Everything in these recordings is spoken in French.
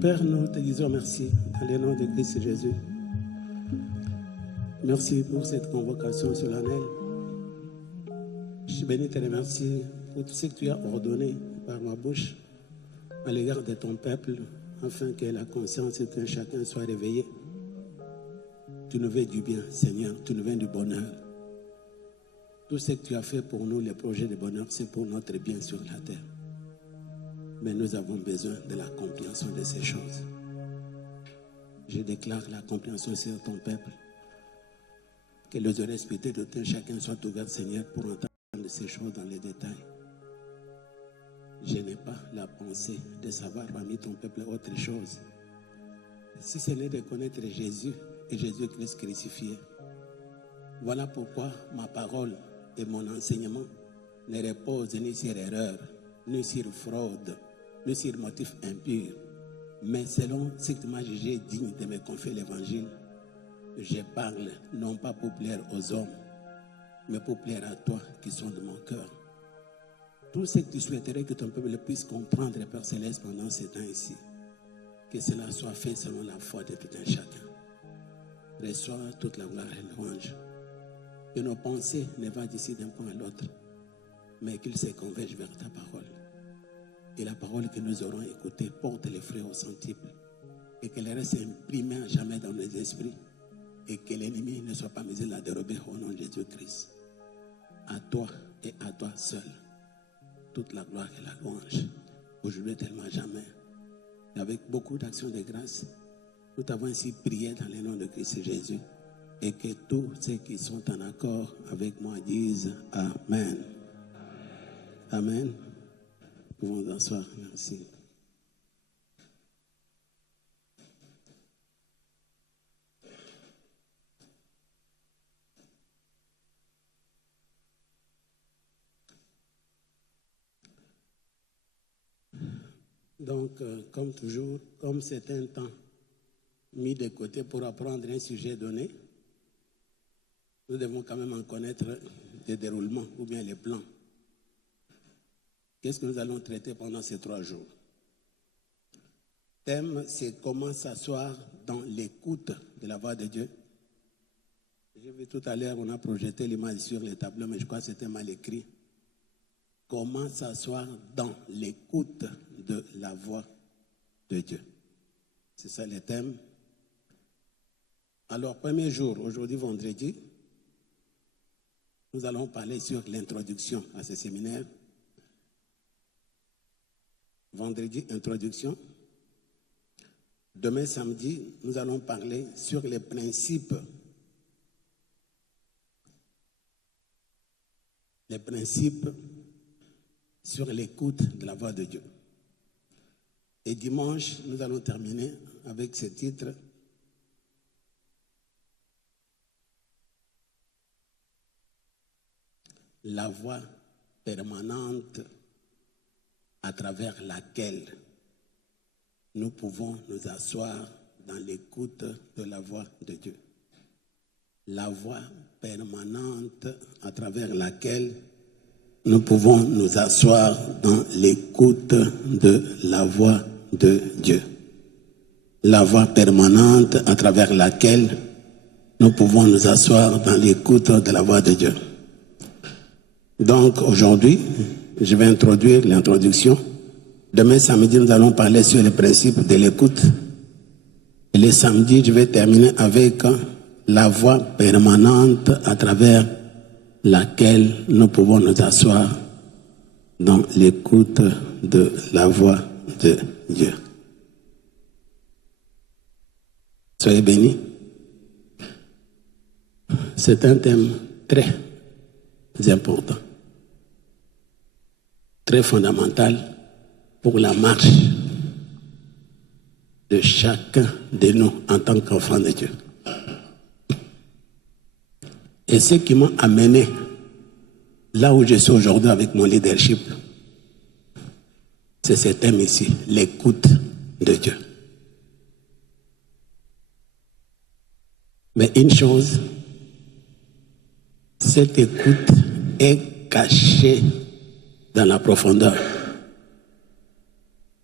Père, nous te disons merci dans le nom de Christ Jésus. Merci pour cette convocation solennelle. Je bénis et te remercie pour tout ce que tu as ordonné par ma bouche à l'égard de ton peuple, afin que la conscience de chacun soit réveillée. Tu nous veux du bien, Seigneur, tu nous veux du bonheur. Tout ce que tu as fait pour nous, les projets de bonheur, c'est pour notre bien sur la terre. Mais nous avons besoin de la compréhension de ces choses. Je déclare la compréhension sur ton peuple. Que les oreilles spirituelles de chacun soient ouvertes, Seigneur, pour entendre ces choses dans les détails. Je n'ai pas la pensée de savoir parmi ton peuple autre chose. Si ce n'est de connaître Jésus et Jésus-Christ crucifié. Voilà pourquoi ma parole et mon enseignement ne reposent ni sur erreur, ni sur fraude, ni sur motif impur, mais selon ce que tu m'as jugé digne de me confier l'évangile. Je parle non pas pour plaire aux hommes, mais pour plaire à toi qui sont de mon cœur. Tout ce que tu souhaiterais que ton peuple puisse comprendre, Père Céleste, pendant ces temps ici, que cela soit fait selon la foi de tout un chacun. Reçois toute la gloire et louange. Que nos pensées ne vont d'ici d'un point à l'autre, mais qu'ils se convergent vers ta parole. Et la parole que nous aurons écoutée porte les fruits au centuple, et qu'elle reste imprimée à jamais dans nos esprits, et que l'ennemi ne soit pas mis à la dérober au nom de Jésus-Christ. À toi et à toi seul, toute la gloire et la louange, aujourd'hui tellement jamais. Et avec beaucoup d'actions de grâce, nous t'avons ainsi prié dans le nom de Christ Jésus, et que tous ceux qui sont en accord avec moi disent Amen. Amen. Nous pouvons nous asseoir. Merci. Donc, comme toujours, comme c'est un temps mis de côté pour apprendre un sujet donné, nous devons quand même en connaître les déroulements ou bien les plans. Qu'est-ce que nous allons traiter pendant ces 3 jours? Thème, c'est comment s'asseoir dans l'écoute de la voix de Dieu. J'ai vu tout à l'heure, on a projeté l'image sur les tableaux, mais je crois que c'était mal écrit. Comment s'asseoir dans l'écoute de la voix de Dieu. C'est ça le thème. Alors, premier jour, aujourd'hui vendredi, nous allons parler sur l'introduction à ce séminaire. Vendredi, introduction. Demain, samedi, nous allons parler sur les principes. Les principes sur l'écoute de la voix de Dieu. Et dimanche, nous allons terminer avec ce titre. La voix permanente à travers laquelle nous pouvons nous asseoir dans l'écoute de la voix de Dieu. La voix permanente à travers laquelle nous pouvons nous asseoir dans l'écoute de la voix de Dieu. La voix permanente à travers laquelle nous pouvons nous asseoir dans l'écoute de la voix de Dieu. Donc aujourd'hui, je vais introduire l'introduction. Demain samedi, nous allons parler sur les principes de l'écoute. Et le samedi, je vais terminer avec la voix permanente à travers laquelle nous pouvons nous asseoir dans l'écoute de la voix de Dieu. Soyez bénis. C'est un thème très important, très fondamental pour la marche de chacun de nous en tant qu'enfants de Dieu. Et ce qui m'a amené là où je suis aujourd'hui avec mon leadership, c'est ce thème ici, l'écoute de Dieu. Mais une chose, cette écoute est cachée dans la profondeur.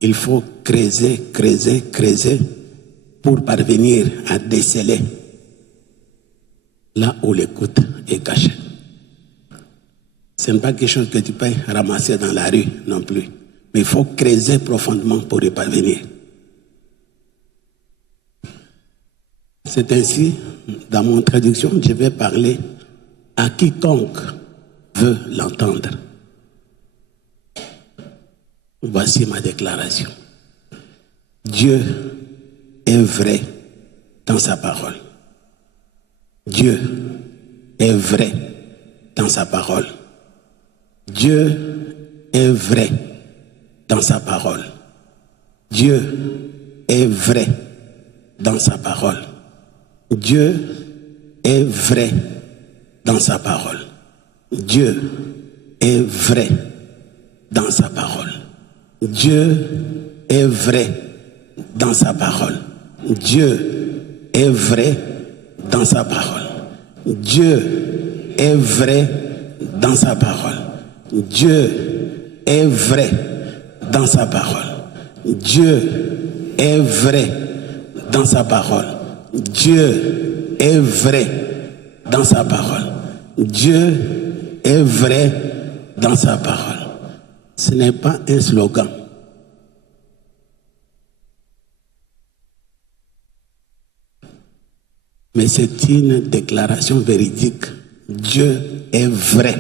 il faut creuser pour parvenir à déceler là où l'écoute est cachée. Ce n'est pas quelque chose que tu peux ramasser dans la rue non plus. Mais il faut creuser profondément pour y parvenir. C'est ainsi, dans mon traduction, je vais parler à quiconque veut l'entendre. Voici ma déclaration. Dieu est vrai dans sa parole. Dieu est vrai dans sa parole. Dieu est vrai dans sa parole. Dieu est vrai dans sa parole. Dieu est vrai dans sa parole. Dieu est vrai dans sa parole. Dieu est vrai dans sa parole. Dieu est vrai dans sa parole. Dieu est vrai dans sa parole. Dieu est vrai dans sa parole. Dieu est vrai dans sa parole. Dieu est vrai dans sa parole. Dieu est vrai dans sa parole. Ce n'est pas un slogan. Mais c'est une déclaration véridique. Dieu est vrai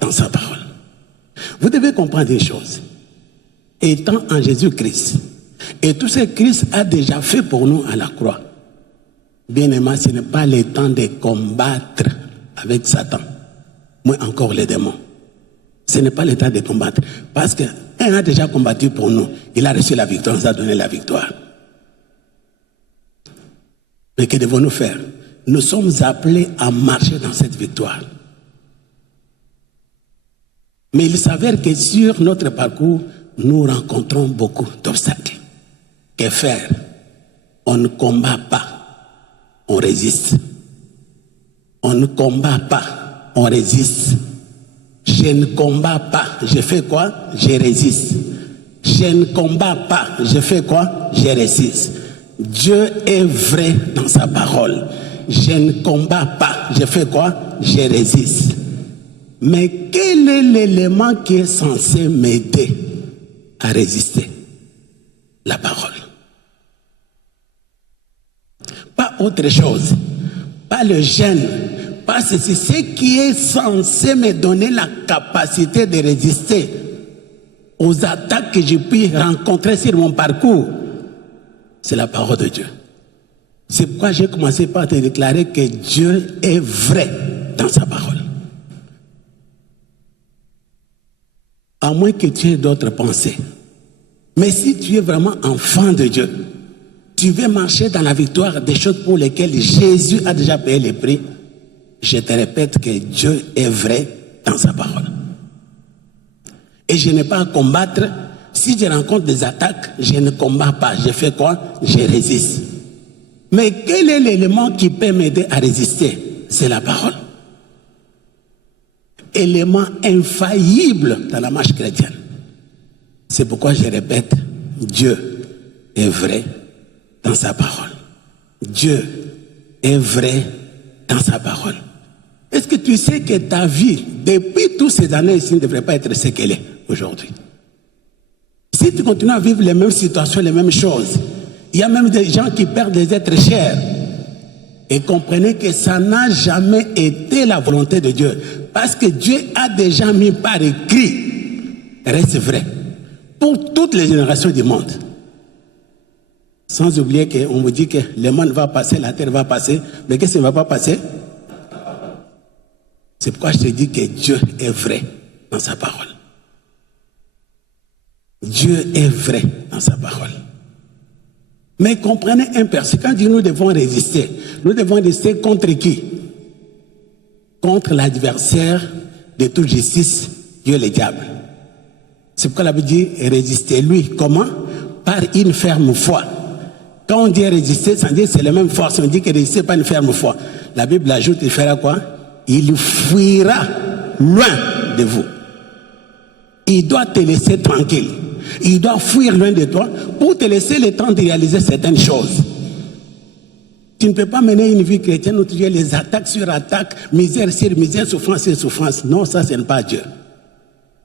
dans sa parole. Vous devez comprendre une chose. Étant en Jésus-Christ, et tout ce que Christ a déjà fait pour nous à la croix, bien-aimé, ce n'est pas le temps de combattre avec Satan, moins encore les démons. Ce n'est pas le temps de combattre. Parce qu'un a déjà combattu pour nous. Il a reçu la victoire, il nous a donné la victoire. Mais que devons-nous faire? Nous sommes appelés à marcher dans cette victoire. Mais il s'avère que sur notre parcours, nous rencontrons beaucoup d'obstacles. Que faire? On ne combat pas, on résiste. On ne combat pas, on résiste. Je ne combats pas, je fais quoi? Je résiste. Je ne combats pas, je fais quoi? Je résiste. Dieu est vrai dans sa parole. Je ne combats pas, je fais quoi? Je résiste. Mais quel est l'élément qui est censé m'aider à résister? La parole. Pas autre chose. Pas le jeûne. Pas ceci. Ce qui est censé me donner la capacité de résister aux attaques que j'ai pu rencontrer sur mon parcours, c'est la parole de Dieu. C'est pourquoi j'ai commencé par te déclarer que Dieu est vrai dans sa parole. À moins que tu aies d'autres pensées. Mais si tu es vraiment enfant de Dieu, tu veux marcher dans la victoire des choses pour lesquelles Jésus a déjà payé le prix. Je te répète que Dieu est vrai dans sa parole. Et je n'ai pas à combattre. Si je rencontre des attaques, je ne combats pas. Je fais quoi? Je résiste. Mais quel est l'élément qui peut m'aider à résister? C'est la parole. Élément infaillible dans la marche chrétienne. C'est pourquoi je répète, Dieu est vrai dans sa parole. Dieu est vrai dans sa parole. Est-ce que tu sais que ta vie, depuis toutes ces années ici, ne devrait pas être ce qu'elle est aujourd'hui? Si tu continues à vivre les mêmes situations, les mêmes choses, il y a même des gens qui perdent des êtres chers. Et comprenez que ça n'a jamais été la volonté de Dieu. Parce que Dieu a déjà mis par écrit, reste vrai, pour toutes les générations du monde. Sans oublier qu'on vous dit que le monde va passer, la terre va passer, mais qu'est-ce qui ne va pas passer? C'est pourquoi je te dis que Dieu est vrai dans sa parole. Dieu est vrai dans sa parole. Mais comprenez un peu, c'est quand nous devons résister. Nous devons résister contre qui? Contre l'adversaire de toute justice, Dieu le diable. C'est pourquoi la Bible dit résister-lui. Comment? Par une ferme foi. Quand on dit résister, ça veut dire que c'est la même force. On dit que résister par une ferme foi. La Bible ajoute, il fera quoi? Il fuira loin de vous. Il doit te laisser tranquille. Il doit fuir loin de toi pour te laisser le temps de réaliser certaines choses. Tu ne peux pas mener une vie chrétienne où tu as les attaques sur attaques, misère sur misère, souffrance sur souffrance. Non, ça, ce n'est pas Dieu.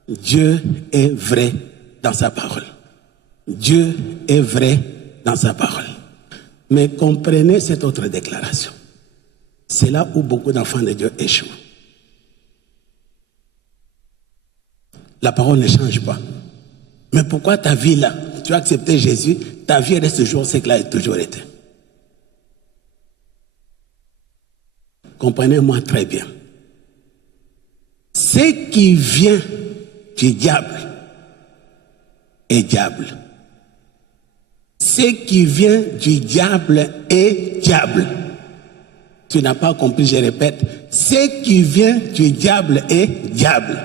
Dieu est vrai dans sa parole. Dieu est vrai dans sa parole. Mais comprenez cette autre déclaration. C'est là où beaucoup d'enfants de Dieu échouent. La parole ne change pas. Mais pourquoi ta vie là, tu as accepté Jésus, ta vie reste toujours ce qu'elle a toujours été. Comprenez-moi très bien. Ce qui vient du diable est diable. Ce qui vient du diable est diable. Tu n'as pas compris, je répète. Ce qui vient du diable est diable.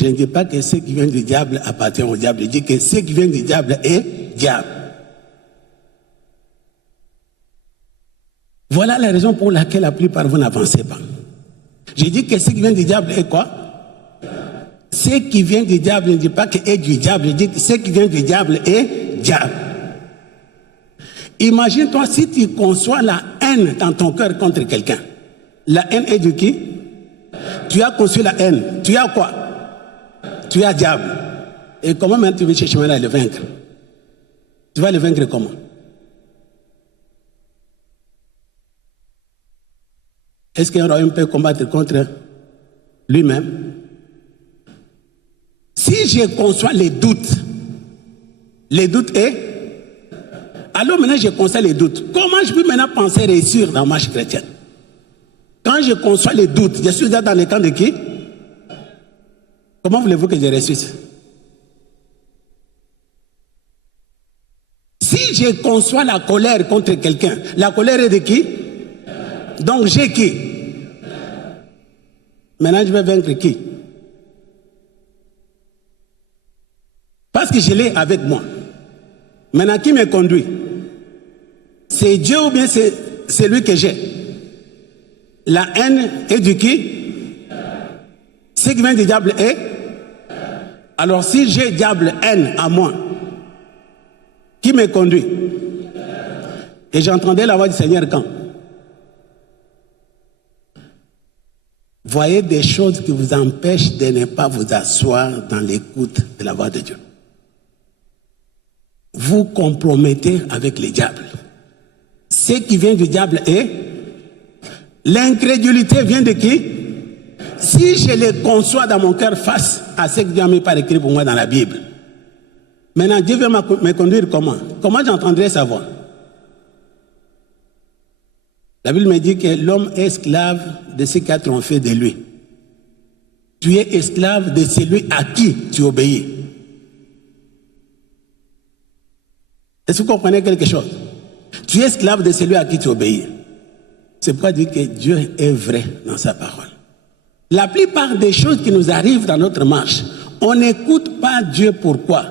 Je ne dis pas que ce qui vient du diable appartient au diable. Je dis que ce qui vient du diable est diable. Voilà la raison pour laquelle la plupart vous n'avancez pas. Je dis que ce qui vient du diable est quoi? Ce qui vient du diable, je ne dis pas que est du diable. Je dis que ce qui vient du diable est diable. Imagine-toi si tu conçois la haine dans ton cœur contre quelqu'un. La haine est de qui? Tu as conçu la haine. Tu as quoi? Tu as diable. Et comment maintenant tu veux chercher à le vaincre? Tu vas le vaincre comment? Est-ce qu'un royaume peut combattre contre lui-même? Si je conçois les doutes est... Alors maintenant je conçois les doutes. Comment je peux maintenant penser réussir dans la marche chrétienne? Quand je conçois les doutes, je suis là dans le camp de qui? Comment voulez-vous que je réussisse? Si je conçois la colère contre quelqu'un, la colère est de qui? Donc j'ai qui? Maintenant je vais vaincre qui? Parce que je l'ai avec moi. Maintenant qui me conduit? C'est Dieu ou bien c'est lui que j'ai? La haine est du qui? Ce qui vient du diable est? Alors si j'ai diable haine à moi, qui me conduit? Et j'entendais la voix du Seigneur quand? Voyez des choses qui vous empêchent de ne pas vous asseoir dans l'écoute de la voix de Dieu. Vous compromettez avec le diable. Ce qui vient du diable est? L'incrédulité vient de qui? Si je le conçois dans mon cœur face à ce que Dieu a mis par écrit pour moi dans la Bible, maintenant Dieu veut me conduire comment? Comment j'entendrai sa voix? La Bible me dit que l'homme est esclave de ce qu'a fait de lui. Tu es esclave de celui à qui tu obéis. Est-ce que vous comprenez quelque chose? Tu es esclave de celui à qui tu obéis. C'est pourquoi dire que Dieu est vrai dans sa parole. La plupart des choses qui nous arrivent dans notre marche, on n'écoute pas Dieu. Pourquoi?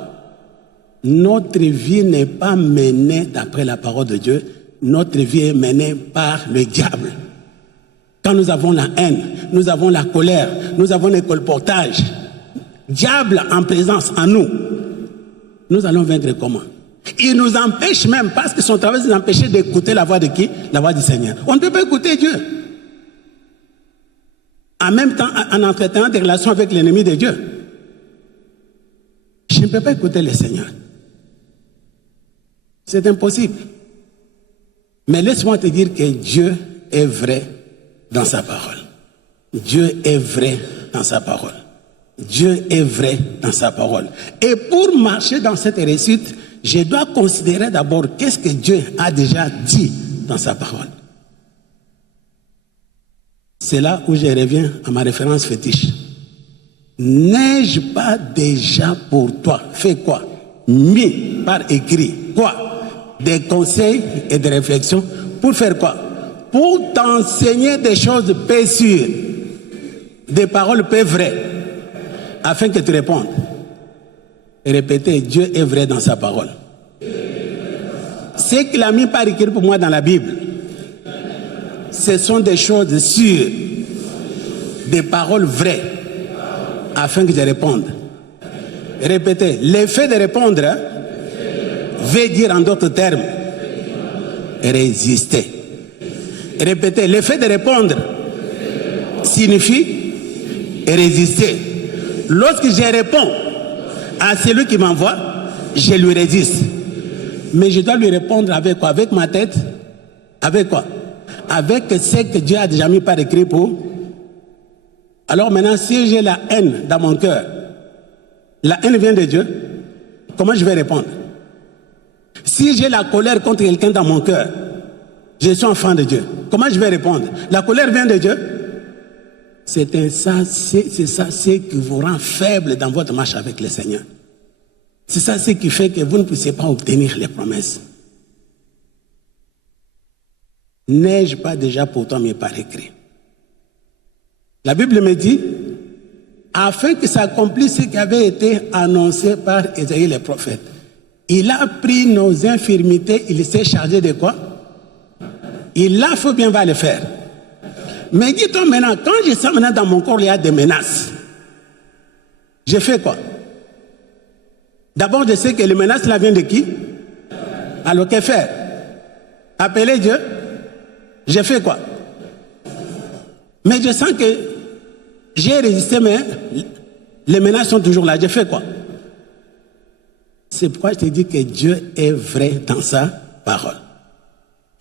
Notre vie n'est pas menée d'après la parole de Dieu. Notre vie est menée par le diable. Quand nous avons la haine, nous avons la colère, nous avons les colportages, diable en présence en nous, nous allons vaincre comment? Il nous empêche même, parce que son travail c'est d'empêcher d'écouter la voix de qui? La voix du Seigneur. On ne peut pas écouter Dieu. En même temps, en entretenant des relations avec l'ennemi de Dieu. Je ne peux pas écouter le Seigneur. C'est impossible. Mais laisse-moi te dire que Dieu est vrai dans sa parole. Dieu est vrai dans sa parole. Dieu est vrai dans sa parole. Et pour marcher dans cette réussite, je dois considérer d'abord qu'est-ce que Dieu a déjà dit dans sa parole. C'est là où je reviens à ma référence fétiche. N'ai-je pas déjà pour toi fait quoi? Mis par écrit quoi? Des conseils et des réflexions pour faire quoi? Pour t'enseigner des choses peu sûres, des paroles peu vraies, afin que tu répondes. Et répétez, Dieu est vrai dans sa parole. Ce qu'il a mis par écrit pour moi dans la Bible, ce sont des choses sûres, des paroles vraies, afin que je réponde. Répétez, l'effet de répondre veut dire en d'autres termes résister. Répétez, l'effet de répondre signifie résister. Lorsque je réponds à celui qui m'envoie, je lui résiste. Mais je dois lui répondre avec quoi? Avec ma tête? Avec quoi? Avec ce que Dieu a déjà mis par écrit pour. Alors maintenant, si j'ai la haine dans mon cœur, la haine vient de Dieu, comment je vais répondre? Si j'ai la colère contre quelqu'un dans mon cœur, je suis enfant de Dieu, comment je vais répondre? La colère vient de Dieu? C'est ça ce qui vous rend faible dans votre marche avec le Seigneur. C'est ça ce qui fait que vous ne puissiez pas obtenir les promesses. N'ai-je pas déjà pourtant mis par écrit? La Bible me dit, afin que s'accomplisse ce qui avait été annoncé par Ésaïe le prophète. Il a pris nos infirmités, il s'est chargé de quoi? Il a fait bien va le faire. Mais dis-toi maintenant, quand je sens maintenant dans mon corps, il y a des menaces. Je fais quoi? D'abord, je sais que les menaces là viennent de qui? Alors, que faire? Appeler Dieu? Je fais quoi? Mais je sens que j'ai résisté, mais les menaces sont toujours là. Je fais quoi? C'est pourquoi je te dis que Dieu est vrai dans sa parole.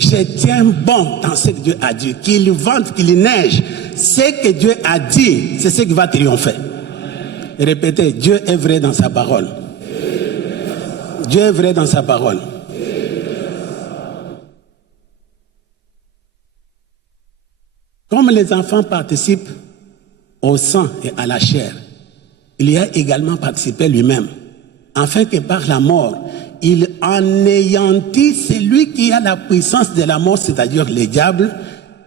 Je tiens bon dans ce que Dieu a dit. Qu'il vente, qu'il neige. Ce que Dieu a dit, c'est ce qui va triompher. Répétez, Dieu est vrai dans sa parole. Dieu est vrai dans sa parole. Comme les enfants participent au sang et à la chair, il y a également participé lui-même, afin que par la mort, il anéantit celui qui a la puissance de la mort, c'est-à-dire le diable,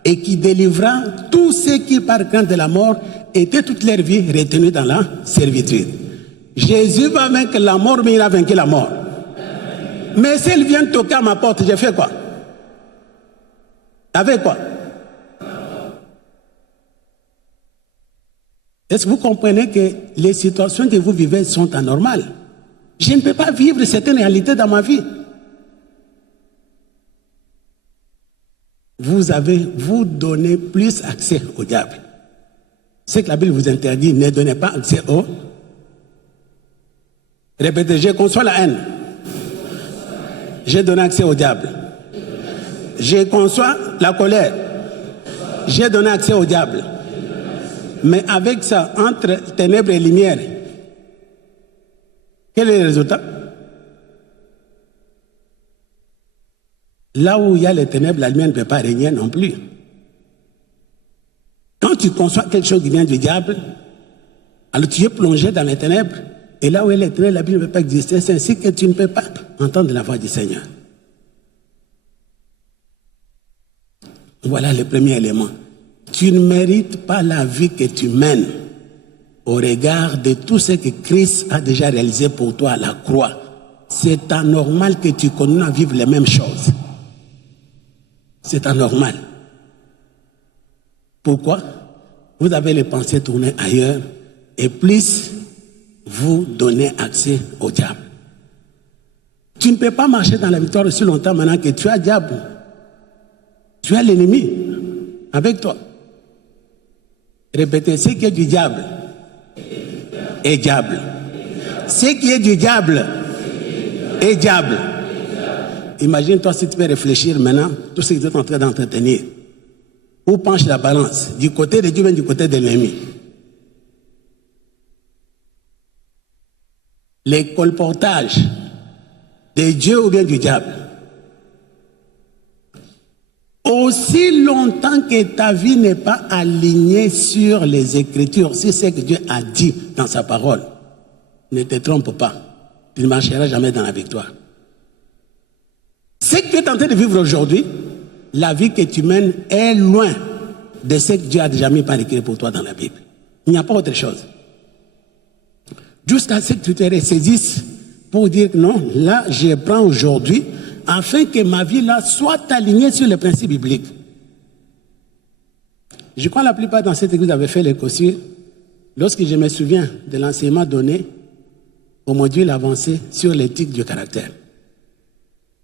et qui délivra tous ceux qui, par crainte de la mort, étaient toute leur vie retenus dans la servitude. Jésus va vaincre la mort, mais il a vaincu la mort. Mais s'il vient toquer à ma porte, je fais quoi? Avec quoi? Est-ce que vous comprenez que les situations que vous vivez sont anormales? Je ne peux pas vivre certaines réalités dans ma vie. Vous donnez plus accès au diable. C'est que la Bible vous interdit, ne donnez pas accès au. Répétez, je conçois la haine. J'ai donné accès au diable. Je conçois la colère. J'ai donné accès au diable. Mais avec ça, entre ténèbres et lumière, quel est le résultat? Là où il y a les ténèbres, la lumière ne peut pas régner non plus. Quand tu conçois quelque chose qui vient du diable, alors tu es plongé dans les ténèbres. Et là où il y a les ténèbres, la Bible ne peut pas exister. C'est ainsi que tu ne peux pas entendre la voix du Seigneur. Voilà le premier élément. Tu ne mérites pas la vie que tu mènes au regard de tout ce que Christ a déjà réalisé pour toi à la croix. C'est anormal que tu continues à vivre les mêmes choses. C'est anormal. Pourquoi? Vous avez les pensées tournées ailleurs et plus vous donnez accès au diable. Tu ne peux pas marcher dans la victoire aussi longtemps maintenant que tu as le diable. Tu as l'ennemi avec toi. Répétez, ce qui est du diable est diable. Ce qui est du diable est diable. Imagine-toi si tu peux réfléchir maintenant, tout ce que tu es en train d'entretenir. Où penche la balance? Du côté de Dieu ou du côté de l'ennemi? Les colportages de Dieu ou bien du diable. Aussi longtemps que ta vie n'est pas alignée sur les Écritures, c'est ce que Dieu a dit dans sa parole, ne te trompe pas, tu ne marcheras jamais dans la victoire. Ce que tu es en train de vivre aujourd'hui, la vie que tu mènes est loin de ce que Dieu a déjà mis par écrit pour toi dans la Bible. Il n'y a pas autre chose. Jusqu'à ce que tu te ressaisisses pour dire que non, là, je prends aujourd'hui afin que ma vie là soit alignée sur les principes bibliques. Je crois que la plupart dans cette église avaient fait les cossures. Lorsque je me souviens de l'enseignement donné au module avancé sur l'éthique du caractère.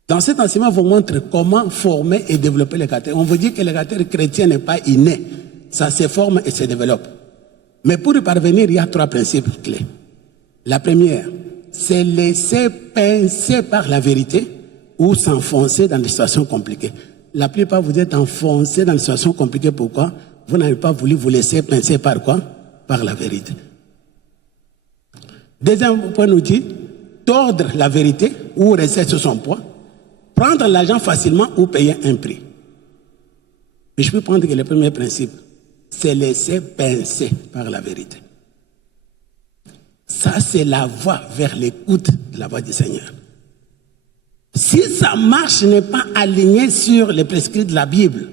Dans cet enseignement, on vous montre comment former et développer le caractère. On vous dit que le caractère chrétien n'est pas inné. Ça se forme et se développe. Mais pour y parvenir, il y a 3 principes clés. La première, c'est laisser pincer par la vérité ou s'enfoncer dans des situations compliquées. La plupart, vous êtes enfoncés dans des situations compliquées. Pourquoi? Vous n'avez pas voulu vous laisser pincer par quoi? Par la vérité. Deuxième point nous dit, tordre la vérité ou rester sur son poids, prendre l'argent facilement ou payer un prix. Mais je peux prendre que le premier principe, c'est laisser pincer par la vérité. Ça, c'est la voie vers l'écoute de la voix du Seigneur. Si sa marche n'est pas alignée sur les prescrits de la Bible,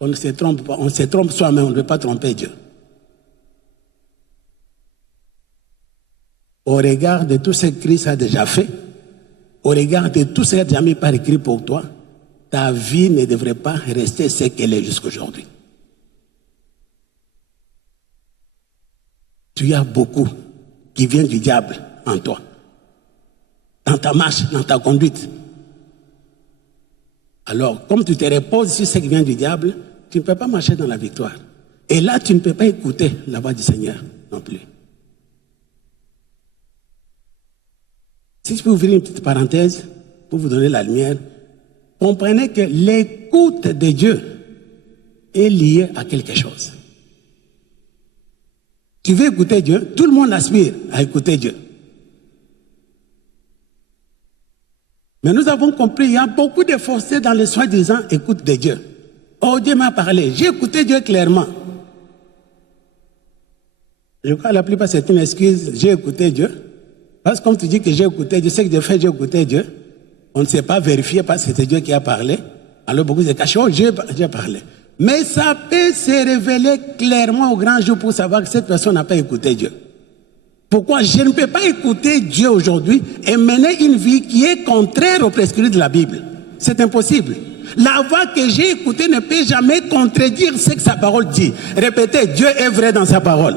on ne se trompe pas, on se trompe soi-même, on ne veut pas tromper Dieu. Au regard de tout ce que Christ a déjà fait, au regard de tout ce qu'il a déjà mis par écrit pour toi, ta vie ne devrait pas rester ce qu'elle est jusqu'aujourd'hui. Tu as beaucoup qui vient du diable en toi, dans ta marche, dans ta conduite. Alors, comme tu te reposes sur ce qui vient du diable, tu ne peux pas marcher dans la victoire. Et là, tu ne peux pas écouter la voix du Seigneur non plus. Si je peux ouvrir une petite parenthèse pour vous donner la lumière, comprenez que l'écoute de Dieu est liée à quelque chose. Tu veux écouter Dieu, tout le monde aspire à écouter Dieu. Mais nous avons compris, il y a beaucoup de forcés dans le soi-disant écoute de Dieu. Oh, Dieu m'a parlé, j'ai écouté Dieu clairement. Je crois que la plupart c'est une excuse, j'ai écouté Dieu. Parce que comme tu dis que j'ai écouté Dieu, c'est que j'ai fait, j'ai écouté Dieu. On ne sait pas vérifier parce que c'était Dieu qui a parlé. Alors beaucoup se cachent, oh, j'ai parlé. Mais ça peut se révéler clairement au grand jour pour savoir que cette personne n'a pas écouté Dieu. Pourquoi? Je ne peux pas écouter Dieu aujourd'hui et mener une vie qui est contraire aux prescrits de la Bible. C'est impossible. La voix que j'ai écoutée ne peut jamais contredire ce que sa parole dit. Répétez, Dieu est vrai dans sa parole.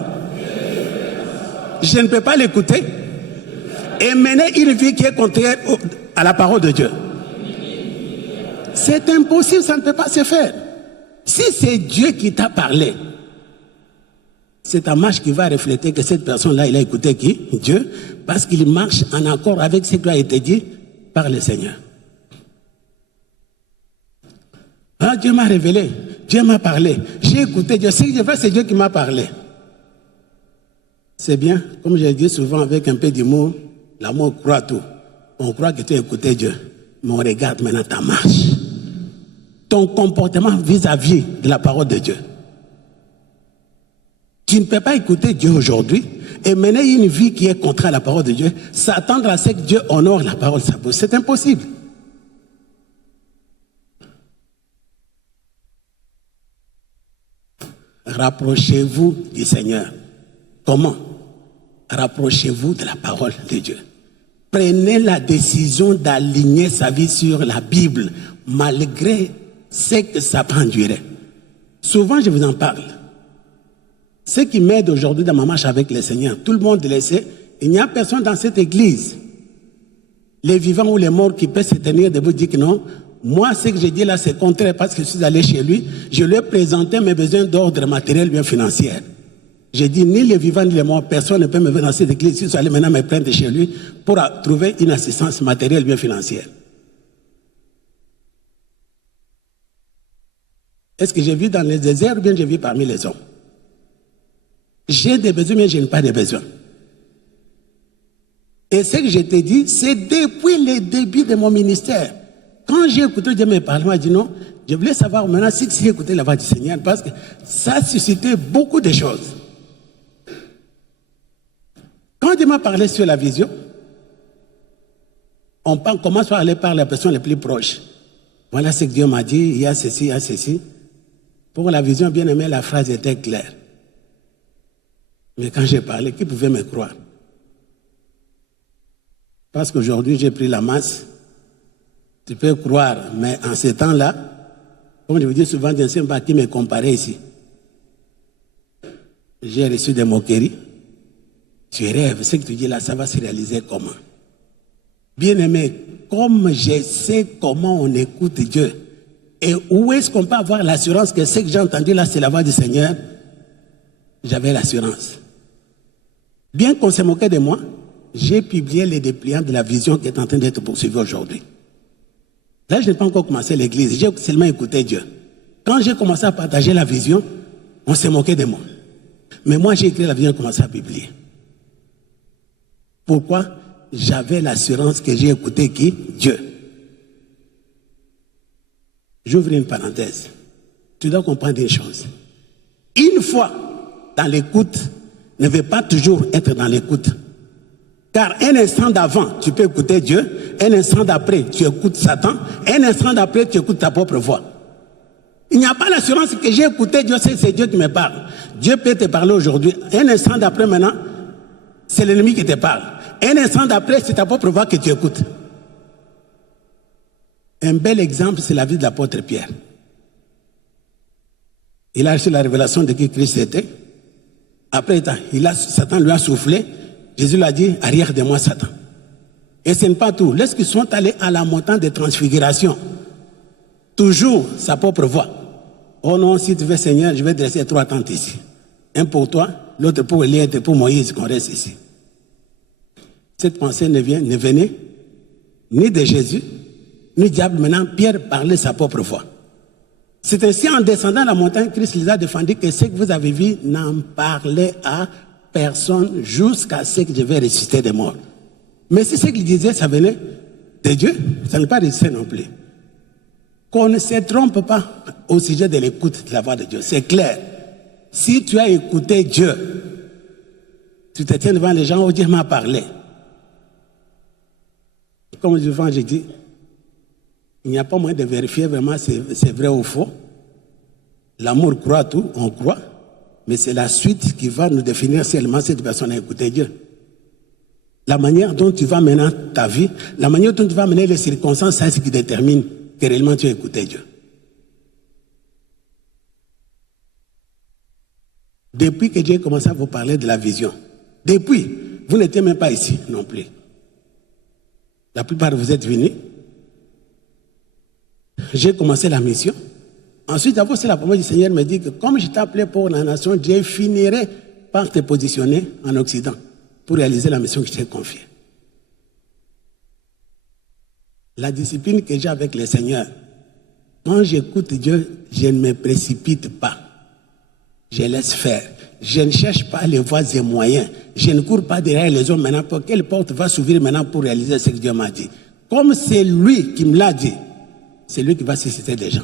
Je ne peux pas l'écouter et mener une vie qui est contraire à la parole de Dieu. C'est impossible, ça ne peut pas se faire. Si c'est Dieu qui t'a parlé, c'est ta marche qui va refléter que cette personne-là, il a écouté qui? Dieu, parce qu'il marche en accord avec ce qui a été dit par le Seigneur. Ah, Dieu m'a révélé, Dieu m'a parlé, j'ai écouté Dieu, ce que je fais, c'est Dieu qui m'a parlé. C'est bien, comme je dis souvent avec un peu d'humour, l'amour croit tout. On croit que tu as écouté Dieu, mais on regarde maintenant ta marche. Ton comportement vis-à-vis de la parole de Dieu. Tu ne peux pas écouter Dieu aujourd'hui et mener une vie qui est contraire à la parole de Dieu, s'attendre à ce que Dieu honore la parole de sa bouche. C'est impossible. Rapprochez-vous du Seigneur. Comment? Rapprochez-vous de la parole de Dieu. Prenez la décision d'aligner sa vie sur la Bible, malgré ce que ça conduirait. Souvent, je vous en parle. Ce qui m'aide aujourd'hui dans ma marche avec le Seigneur, tout le monde le sait, il n'y a personne dans cette église, les vivants ou les morts, qui peut se tenir debout et dire que non, moi, ce que j'ai dit là, c'est contraire parce que je suis allé chez lui, je lui ai présenté mes besoins d'ordre matériel bien financier. J'ai dit, ni les vivants ni les morts, personne ne peut me venir dans cette église si je suis allé maintenant me plaindre chez lui pour trouver une assistance matérielle bien financière. Est-ce que je vis dans les déserts ou bien je vis parmi les hommes? J'ai des besoins, mais je n'ai pas de besoins. Et ce que je t'ai dit, c'est depuis le début de mon ministère. Quand j'ai écouté Dieu me parler, j'ai dit non, je voulais savoir maintenant si j'ai écouté la voix du Seigneur, parce que ça a suscité beaucoup de choses. Quand Dieu m'a parlé sur la vision, on commence par aller par les personnes les plus proches. Voilà ce que Dieu m'a dit, il y a ceci, il y a ceci. Pour la vision, bien aimé, la phrase était claire. Mais quand j'ai parlé, qui pouvait me croire? Parce qu'aujourd'hui, j'ai pris la masse. Tu peux croire, mais en ce temps-là, comme je vous dis souvent, je ne sais pas qui me comparait ici. J'ai reçu des moqueries. tu rêves, ce que tu dis là, ça va se réaliser comment? Bien-aimé, comme je sais comment on écoute Dieu, et où est-ce qu'on peut avoir l'assurance que ce que j'ai entendu là, c'est la voix du Seigneur? J'avais l'assurance. Bien qu'on se moquait de moi, j'ai publié les dépliants de la vision qui est en train d'être poursuivie aujourd'hui. Là, je n'ai pas encore commencé l'église, j'ai seulement écouté Dieu. Quand j'ai commencé à partager la vision, on s'est moqué de moi. Mais moi, j'ai écrit la vision et commencé à publier. Pourquoi? J'avais l'assurance que j'ai écouté qui? Dieu. J'ouvre une parenthèse. Tu dois comprendre une chose. Une fois dans l'écoute, ne veut pas toujours être dans l'écoute. Car un instant d'avant, tu peux écouter Dieu. Un instant d'après, tu écoutes Satan. Un instant d'après, tu écoutes ta propre voix. Il n'y a pas l'assurance que j'ai écouté Dieu, c'est Dieu qui me parle. Dieu peut te parler aujourd'hui. Un instant d'après maintenant, c'est l'ennemi qui te parle. Un instant d'après, c'est ta propre voix que tu écoutes. Un bel exemple, c'est la vie de l'apôtre Pierre. Il a reçu la révélation de qui Christ était. Après, Satan lui a soufflé. Jésus lui a dit, arrière de moi, Satan. Et ce n'est pas tout. Lorsqu'ils sont allés à la montagne de transfiguration, toujours sa propre voix. Oh non, si tu veux, Seigneur, je vais dresser 3 tentes ici. Un pour toi, l'autre pour Élie et pour Moïse, qu'on reste ici. Cette pensée ne venait ni de Jésus, ni du diable. Maintenant, Pierre parlait sa propre voix. C'est ainsi, en descendant la montagne, Christ les a défendus que ce que vous avez vu n'en parlait à personne jusqu'à ce que je vais ressusciter des morts. Mais si ce qu'il disait, ça venait de Dieu, ça n'est pas ressuscité non plus. Qu'on ne se trompe pas au sujet de l'écoute de la voix de Dieu. C'est clair. Si tu as écouté Dieu, tu te tiens devant les gens, oh Dieu m'a parlé. Comme souvent j'ai dit, il n'y a pas moyen de vérifier vraiment si c'est vrai ou faux. L'amour croit tout, on croit, mais c'est la suite qui va nous définir seulement si cette personne a écouté Dieu. La manière dont tu vas mener ta vie, la manière dont tu vas mener les circonstances, c'est ce qui détermine que réellement tu as écouté Dieu. Depuis que Dieu a commencé à vous parler de la vision, depuis, vous n'étiez même pas ici non plus. La plupart de vous êtes venus. J'ai commencé la mission. Ensuite, d'abord, c'est la promesse du Seigneur me dit que comme je t'ai appelé pour la nation, Dieu finirait par te positionner en Occident pour réaliser la mission que je t'ai confiée. La discipline que j'ai avec le Seigneur, quand j'écoute Dieu, je ne me précipite pas. Je laisse faire. Je ne cherche pas les voies et moyens. Je ne cours pas derrière les hommes maintenant pour quelle porte va s'ouvrir maintenant pour réaliser ce que Dieu m'a dit. Comme c'est lui qui me l'a dit, c'est lui qui va susciter des gens.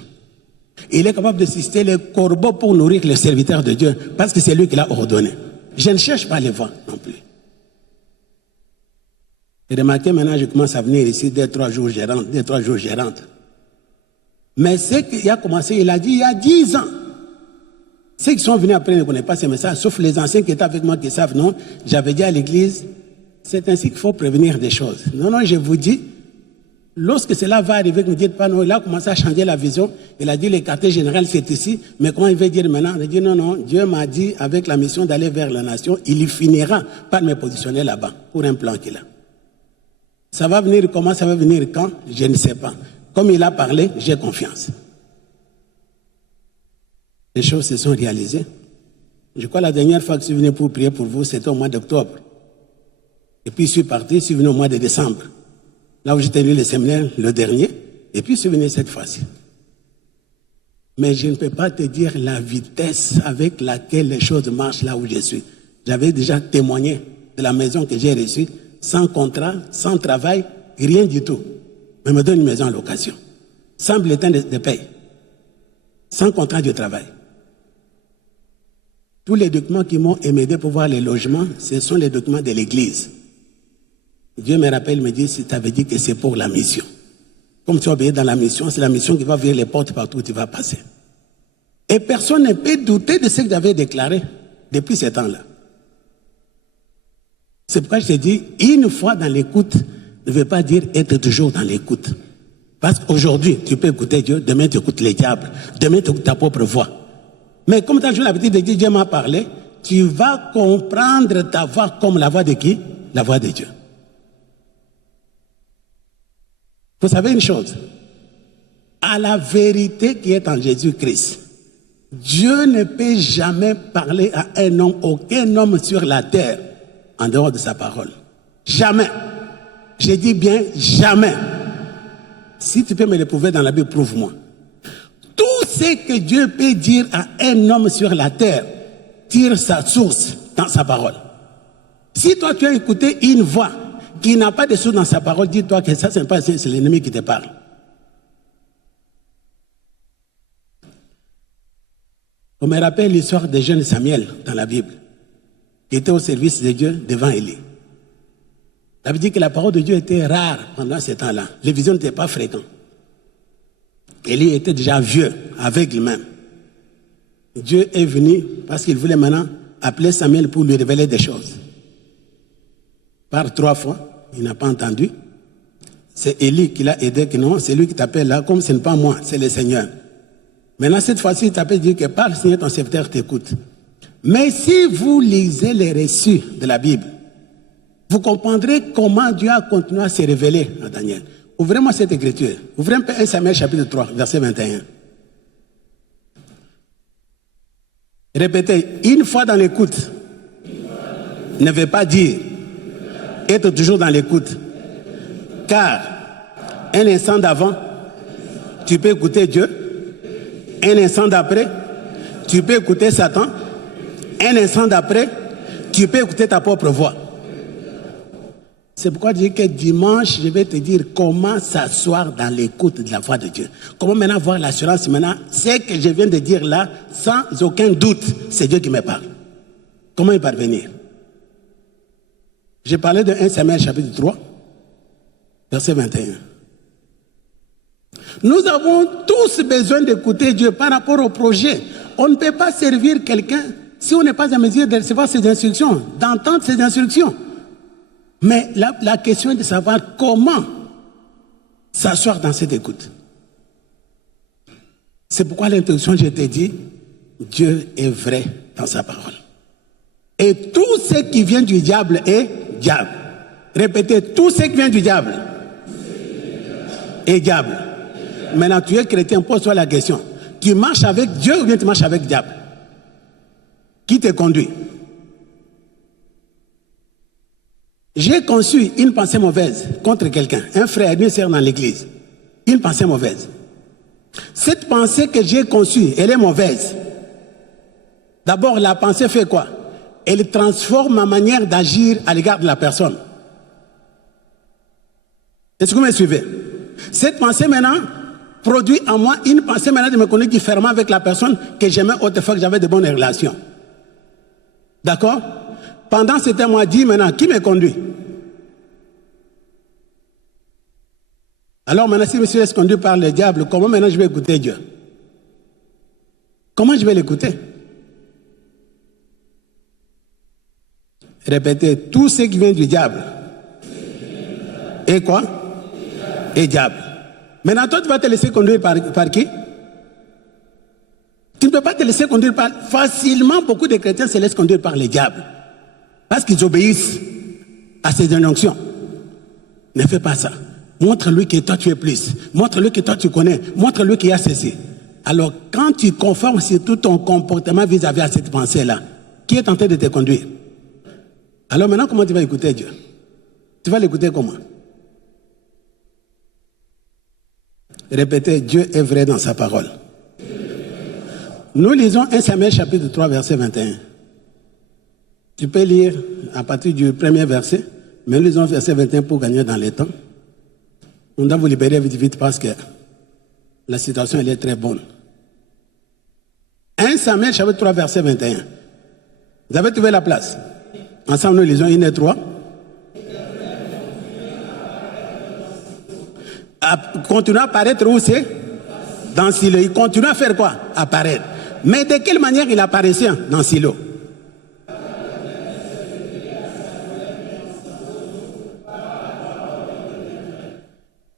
Il est capable de susciter les corbeaux pour nourrir les serviteurs de Dieu parce que c'est lui qui l'a ordonné. Je ne cherche pas les voies non plus. Et remarquez maintenant, je commence à venir ici 2-3 jours gérantes. Mais ce qu'il a commencé, il a dit il y a 10 ans. Ceux qui sont venus après ne connaissent pas ces messages, sauf les anciens qui étaient avec moi qui savent, non, j'avais dit à l'église, c'est ainsi qu'il faut prévenir des choses. Non, je vous dis, lorsque cela va arriver, ne dites pas non, il a commencé à changer la vision, il a dit le quartier général c'est ici, mais comment il veut dire maintenant? Il dit non, Dieu m'a dit avec la mission d'aller vers la nation, il finira par me positionner là-bas, pour un plan qu'il a. Ça va venir comment, ça va venir quand? Je ne sais pas. Comme il a parlé, j'ai confiance. Les choses se sont réalisées. Je crois la dernière fois que je suis venu pour prier pour vous, c'était au mois d'octobre. Et puis je suis parti, je suis venu au mois de décembre. Là où j'ai tenu le séminaire, le dernier. Et puis je suis venu cette fois-ci. Mais je ne peux pas te dire la vitesse avec laquelle les choses marchent là où je suis. J'avais déjà témoigné de la maison que j'ai reçue, sans contrat, sans travail, rien du tout. Mais me donne une maison en location. Sans bulletin de paye. Sans contrat de travail. Tous les documents qui m'ont aidé pour voir les logements, ce sont les documents de l'église. Dieu me rappelle, me dit, si tu avais dit que c'est pour la mission. Comme tu as obéi dans la mission, c'est la mission qui va ouvrir les portes partout où tu vas passer. Et personne ne peut douter de ce que j'avais déclaré depuis ce temps-là. C'est pourquoi je te dis, une fois dans l'écoute, ne veut pas dire être toujours dans l'écoute. Parce qu'aujourd'hui, tu peux écouter Dieu, demain tu écoutes les diables, demain tu écoutes ta propre voix. Mais comme tu as toujours l'habitude de dire Dieu m'a parlé, tu vas comprendre ta voix comme la voix de qui? La voix de Dieu. Vous savez une chose? À la vérité qui est en Jésus-Christ, Dieu ne peut jamais parler à un homme, aucun homme sur la terre, en dehors de sa parole. Jamais. Je dis bien jamais. Si tu peux me le prouver dans la Bible, prouve-moi. Tout ce que Dieu peut dire à un homme sur la terre tire sa source dans sa parole. Si toi tu as écouté une voix qui n'a pas de source dans sa parole, dis-toi que ça c'est l'ennemi qui te parle. On me rappelle l'histoire des jeunes Samuel dans la Bible, qui était au service de Dieu devant Élie. Ça veut dire que la parole de Dieu était rare pendant ce temps-là. Les visions n'étaient pas fréquentes. Élie était déjà vieux, aveugle même. Dieu est venu parce qu'il voulait maintenant appeler Samuel pour lui révéler des choses. Par 3 fois, il n'a pas entendu. C'est Élie qui l'a aidé, que non, c'est lui qui t'appelle là, comme ce n'est pas moi, c'est le Seigneur. Maintenant, cette fois-ci, il t'appelle dire que par le Seigneur, ton serviteur t'écoute. Mais si vous lisez les récits de la Bible, vous comprendrez comment Dieu a continué à se révéler à Daniel. Ouvrez-moi cette écriture. Ouvrez un peu 1 Samuel chapitre 3, verset 21. Répétez, une fois dans l'écoute ne veut pas dire être toujours dans l'écoute. Car un instant d'avant, tu peux écouter Dieu. Un instant d'après, tu peux écouter Satan. Un instant d'après, tu peux écouter ta propre voix. C'est pourquoi je dis que dimanche, je vais te dire comment s'asseoir dans l'écoute de la voix de Dieu. Comment maintenant avoir l'assurance maintenant, ce que je viens de dire là, sans aucun doute, c'est Dieu qui me parle. Comment y parvenir? J'ai parlé de 1 Samuel chapitre 3, verset 21. Nous avons tous besoin d'écouter Dieu par rapport au projet. On ne peut pas servir quelqu'un si on n'est pas en mesure de recevoir ses instructions, d'entendre ses instructions. Mais la question est de savoir comment s'asseoir dans cette écoute. C'est pourquoi l'introduction, je t'ai dit, Dieu est vrai dans sa parole. Et tout ce qui vient du diable est diable. Répétez, tout ce qui vient du diable est diable. Maintenant, tu es chrétien, pose-toi la question. Tu marches avec Dieu ou bien tu marches avec le diable? Qui te conduit? J'ai conçu une pensée mauvaise contre quelqu'un, un frère, une sœur dans l'église. Une pensée mauvaise. Cette pensée que j'ai conçue, elle est mauvaise. D'abord, la pensée fait quoi? Elle transforme ma manière d'agir à l'égard de la personne. Est-ce que vous me suivez? Cette pensée maintenant produit en moi une pensée maintenant de me connaître différemment avec la personne que j'aimais autrefois, que j'avais de bonnes relations. D'accord? Pendant ce temps, moi, dit maintenant, qui me conduit? Alors maintenant, si je me laisse conduire par le diable, comment maintenant je vais écouter Dieu? Comment je vais l'écouter? Répétez, tout ce qui vient du diable. Et quoi? Et diable. Maintenant, toi, tu vas te laisser conduire par qui? Tu ne peux pas te laisser conduire par... Facilement, beaucoup de chrétiens se laissent conduire par les diables. Parce qu'ils obéissent à ses injonctions. Ne fais pas ça. Montre-lui que toi tu es plus. Montre-lui que toi tu connais. Montre-lui qu'il y a ceci. Alors, quand tu conformes surtout ton comportement vis-à-vis à cette pensée-là, qui est en train de te conduire? Alors maintenant, comment tu vas écouter Dieu? Tu vas l'écouter comment? Répétez, Dieu est vrai dans sa parole. Nous lisons 1 Samuel chapitre 3, verset 21. Tu peux lire à partir du premier verset, mais nous lisons verset 21 pour gagner dans les temps. On doit vous libérer vite, vite parce que la situation elle est très bonne. 1 Samuel chapitre 3, verset 21. Vous avez trouvé la place? Ensemble, nous lisons 1 et 3. Continue à apparaître où c'est? Dans Silo. Il continue à faire quoi? Apparaître. Mais de quelle manière il apparaissait dans Silo?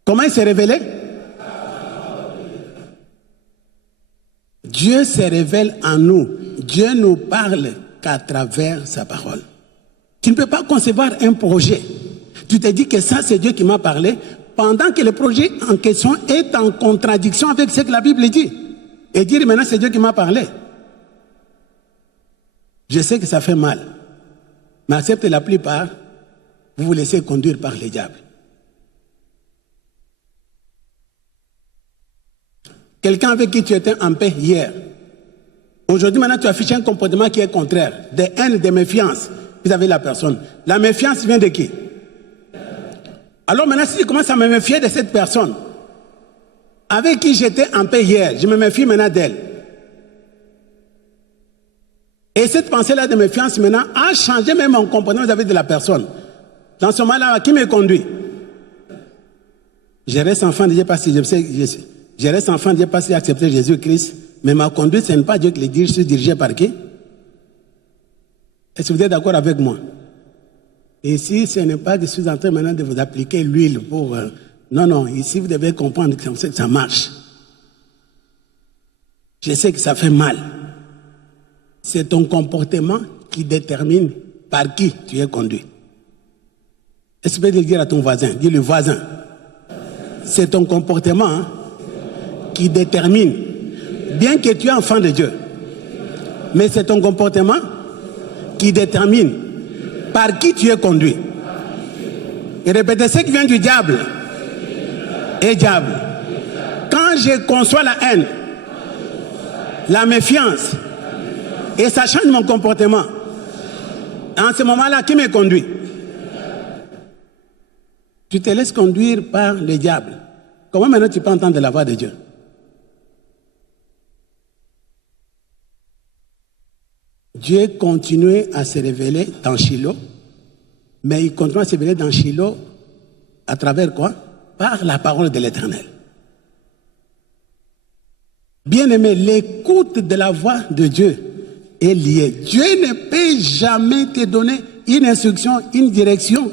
Comment il s'est révélé? Dieu se révèle en nous. Dieu nous parle qu'à travers sa parole. Tu ne peux pas concevoir un projet. Tu te dis que ça, c'est Dieu qui m'a parlé, pendant que le projet en question est en contradiction avec ce que la Bible dit. Et dire maintenant, c'est Dieu qui m'a parlé. Je sais que ça fait mal. Mais acceptez la plupart, vous vous laissez conduire par les diables. Quelqu'un avec qui tu étais en paix hier, aujourd'hui maintenant tu affiches un comportement qui est contraire, de haine, de méfiance vis-à-vis de la personne. La méfiance vient de qui? Alors maintenant si tu commences à me méfier de cette personne, avec qui j'étais en paix hier, je me méfie maintenant d'elle. Et cette pensée-là de méfiance maintenant a changé même mon comportement vis-à-vis de la personne. Dans ce moment-là, qui me conduit? Je reste enfant de Dieu parce que je reste enfant de Dieu parce que j'ai accepté Jésus-Christ. Mais ma conduite, ce n'est pas Dieu qui le dirige, je suis dirigé par qui? Est-ce que vous êtes d'accord avec moi? Et ici, ce n'est pas que je suis en train maintenant de vous appliquer l'huile pour... non, non, ici, vous devez comprendre que ça marche. Je sais que ça fait mal. C'est ton comportement qui détermine par qui tu es conduit. Est-ce que tu peux le dire à ton voisin? Dis-le voisin. C'est ton comportement qui détermine, bien que tu es enfant de Dieu, mais c'est ton comportement qui détermine par qui tu es conduit. Et répétez, ce qui vient du diable est diable. Quand je conçois la haine, la méfiance, et ça change mon comportement, en ce moment-là, qui me conduit? Tu te laisses conduire par le diable. Comment maintenant tu peux entendre la voix de Dieu? Dieu continuait à se révéler dans Shiloh, mais il continue à se révéler dans Shiloh à travers quoi? Par la parole de l'Éternel. Bien-aimé, l'écoute de la voix de Dieu est liée. Dieu ne peut jamais te donner une instruction, une direction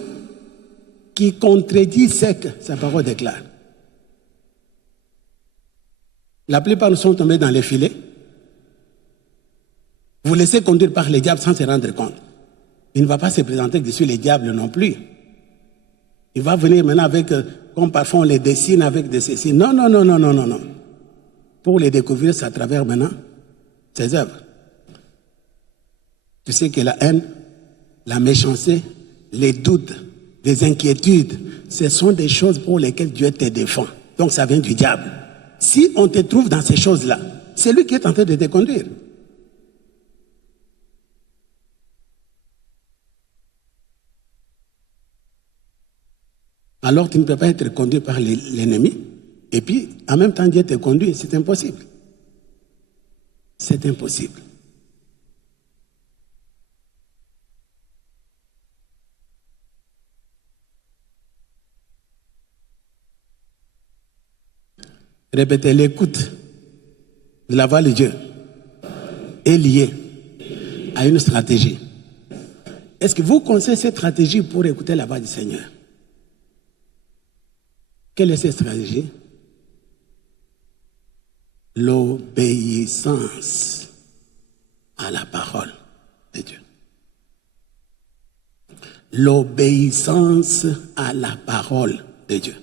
qui contredit ce que sa parole déclare. La plupart nous sont tombés dans les filets. Vous laissez conduire par les diables sans se rendre compte. Il ne va pas se présenter que je suis les diables non plus. Il va venir maintenant avec, comme parfois on les dessine avec des ceci. Non, non, non, non, non, non, non. Pour les découvrir, c'est à travers maintenant ses œuvres. Tu sais que la haine, la méchanceté, les doutes, les inquiétudes, ce sont des choses pour lesquelles Dieu te défend. Donc ça vient du diable. Si on te trouve dans ces choses-là, c'est lui qui est en train de te conduire. Alors tu ne peux pas être conduit par l'ennemi, et puis en même temps Dieu te conduit, c'est impossible. C'est impossible. Répétez, l'écoute de la voix de Dieu est liée à une stratégie. Est-ce que vous connaissez cette stratégie pour écouter la voix du Seigneur? Quelle est cette stratégie? L'obéissance à la parole de Dieu. L'obéissance à la parole de Dieu.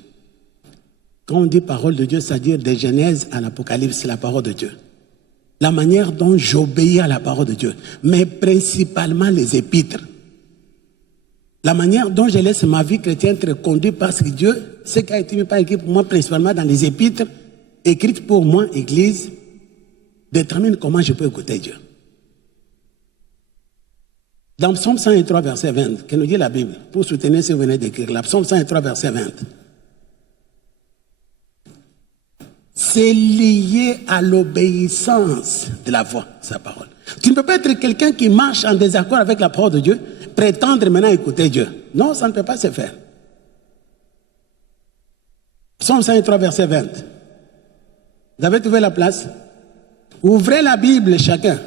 Quand on dit parole de Dieu, c'est-à-dire de Genèse à l'Apocalypse, c'est la parole de Dieu. La manière dont j'obéis à la parole de Dieu, mais principalement les épîtres. La manière dont je laisse ma vie chrétienne être conduite parce que Dieu, ce qui a été mis par écrit pour moi, principalement dans les épîtres, écrites pour moi, Église, détermine comment je peux écouter Dieu. Dans Psaume 103, verset 20, que nous dit la Bible, pour soutenir ce que vous venez d'écrire, la Psaume 103, verset 20. C'est lié à l'obéissance de la voix, sa parole. Tu ne peux pas être quelqu'un qui marche en désaccord avec la parole de Dieu, prétendre maintenant écouter Dieu. Non, ça ne peut pas se faire. Psaume 103, verset 20. Vous avez trouvé la place? Ouvrez la Bible chacun.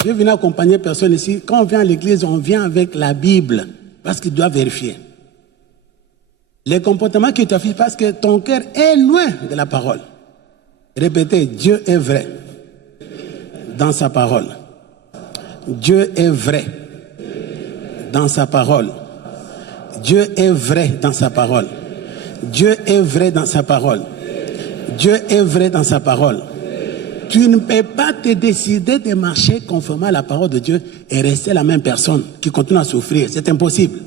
Je vais venir accompagner personne ici. Quand on vient à l'église, on vient avec la Bible parce qu'il doit vérifier. Les comportements qui t'affichent parce que ton cœur est loin de la parole. Répétez, Dieu est vrai dans sa parole. Dieu est vrai dans sa parole. Dieu est vrai dans sa parole. Dieu est vrai dans sa parole. Dieu est vrai dans sa parole. Tu ne peux pas te décider de marcher conformément à la parole de Dieu et rester la même personne qui continue à souffrir. C'est impossible.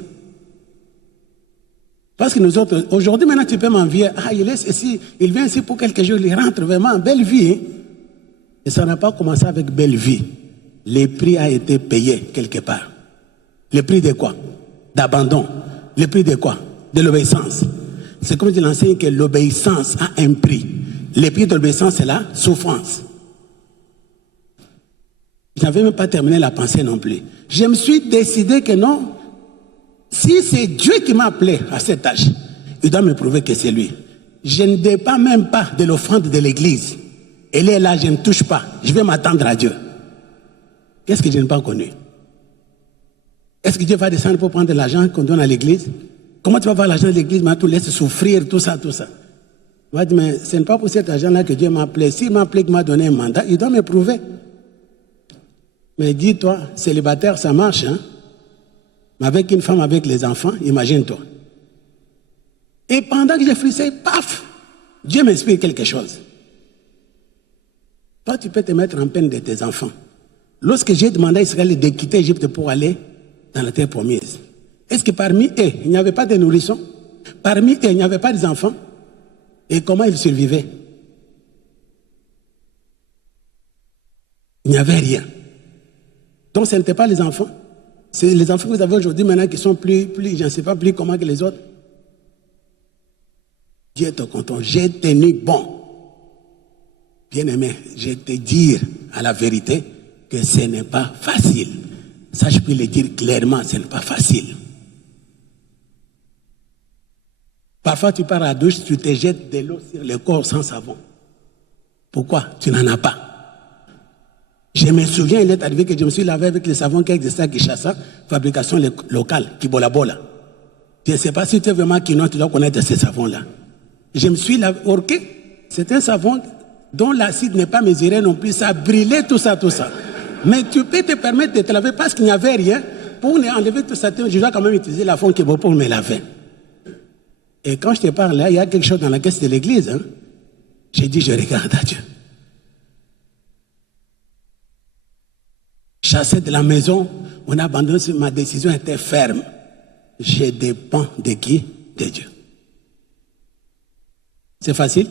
Parce que nous autres, aujourd'hui, maintenant, tu peux m'envier. Ah, il est ici, il vient ici pour quelques jours, il rentre vraiment en belle vie. Hein? Et ça n'a pas commencé avec belle vie. Le prix a été payé quelque part. Le prix de quoi? D'abandon. Le prix de quoi? De l'obéissance. C'est comme il enseigne que l'obéissance a un prix. Le prix de l'obéissance, c'est la souffrance. Je n'avais même pas terminé la pensée non plus. Je me suis décidé que non. Si c'est Dieu qui m'a appelé à cet âge, il doit me prouver que c'est lui. Je ne dépends même pas de l'offrande de l'église. Elle est là, je ne touche pas. Je vais m'attendre à Dieu. Qu'est-ce que je n'ai pas connu? Est-ce que Dieu va descendre pour prendre de l'argent qu'on donne à l'église? Comment tu vas voir l'argent de l'église, mais tu laisses souffrir, tout ça, tout ça. Moi, je dis, mais ce n'est pas pour cet argent-là que Dieu m'a appelé. S'il m'a appelé, qu'il m'a donné un mandat, il doit me prouver. Mais dis-toi, célibataire, ça marche, hein? Mais avec une femme, avec les enfants, imagine-toi. Et pendant que j'ai frissé, paf, Dieu m'explique quelque chose. Toi, tu peux te mettre en peine de tes enfants. Lorsque j'ai demandé à Israël de quitter l'Égypte pour aller dans la terre promise, est-ce que parmi eux, il n'y avait pas de nourrissons? Parmi eux, il n'y avait pas des enfants? Et comment ils survivaient? Il n'y avait rien. Donc ce n'était pas les enfants. C'est les enfants que vous avez aujourd'hui maintenant qui sont plus je ne sais pas, plus comment que les autres. Dieu est content. J'ai tenu bon. Bien-aimé, je te dire à la vérité que ce n'est pas facile. Ça, je peux le dire clairement, ce n'est pas facile. Parfois, tu pars à la douche, tu te jettes de l'eau sur le corps sans savon. Pourquoi? Tu n'en as pas. Je me souviens, il est arrivé que je me suis lavé avec le savon qui existait à Kinshasa, fabrication locale, Kibola Bola. Je ne sais pas si tu es vraiment quinoa, tu dois connaître ces savons-là. Je me suis lavé, ok, c'est un savon dont l'acide n'est pas mesuré non plus, ça brûlait, tout ça, tout ça. Mais tu peux te permettre de te laver parce qu'il n'y avait rien. Pour enlever tout ça, je dois quand même utiliser la fond Kibo pour me laver. Et quand je te parle là, il y a quelque chose dans la caisse de l'église. Hein? J'ai dit, je regarde à Dieu. Chassé de la maison, on a abandonné, ma décision était ferme. Je dépends de qui? De Dieu. C'est facile?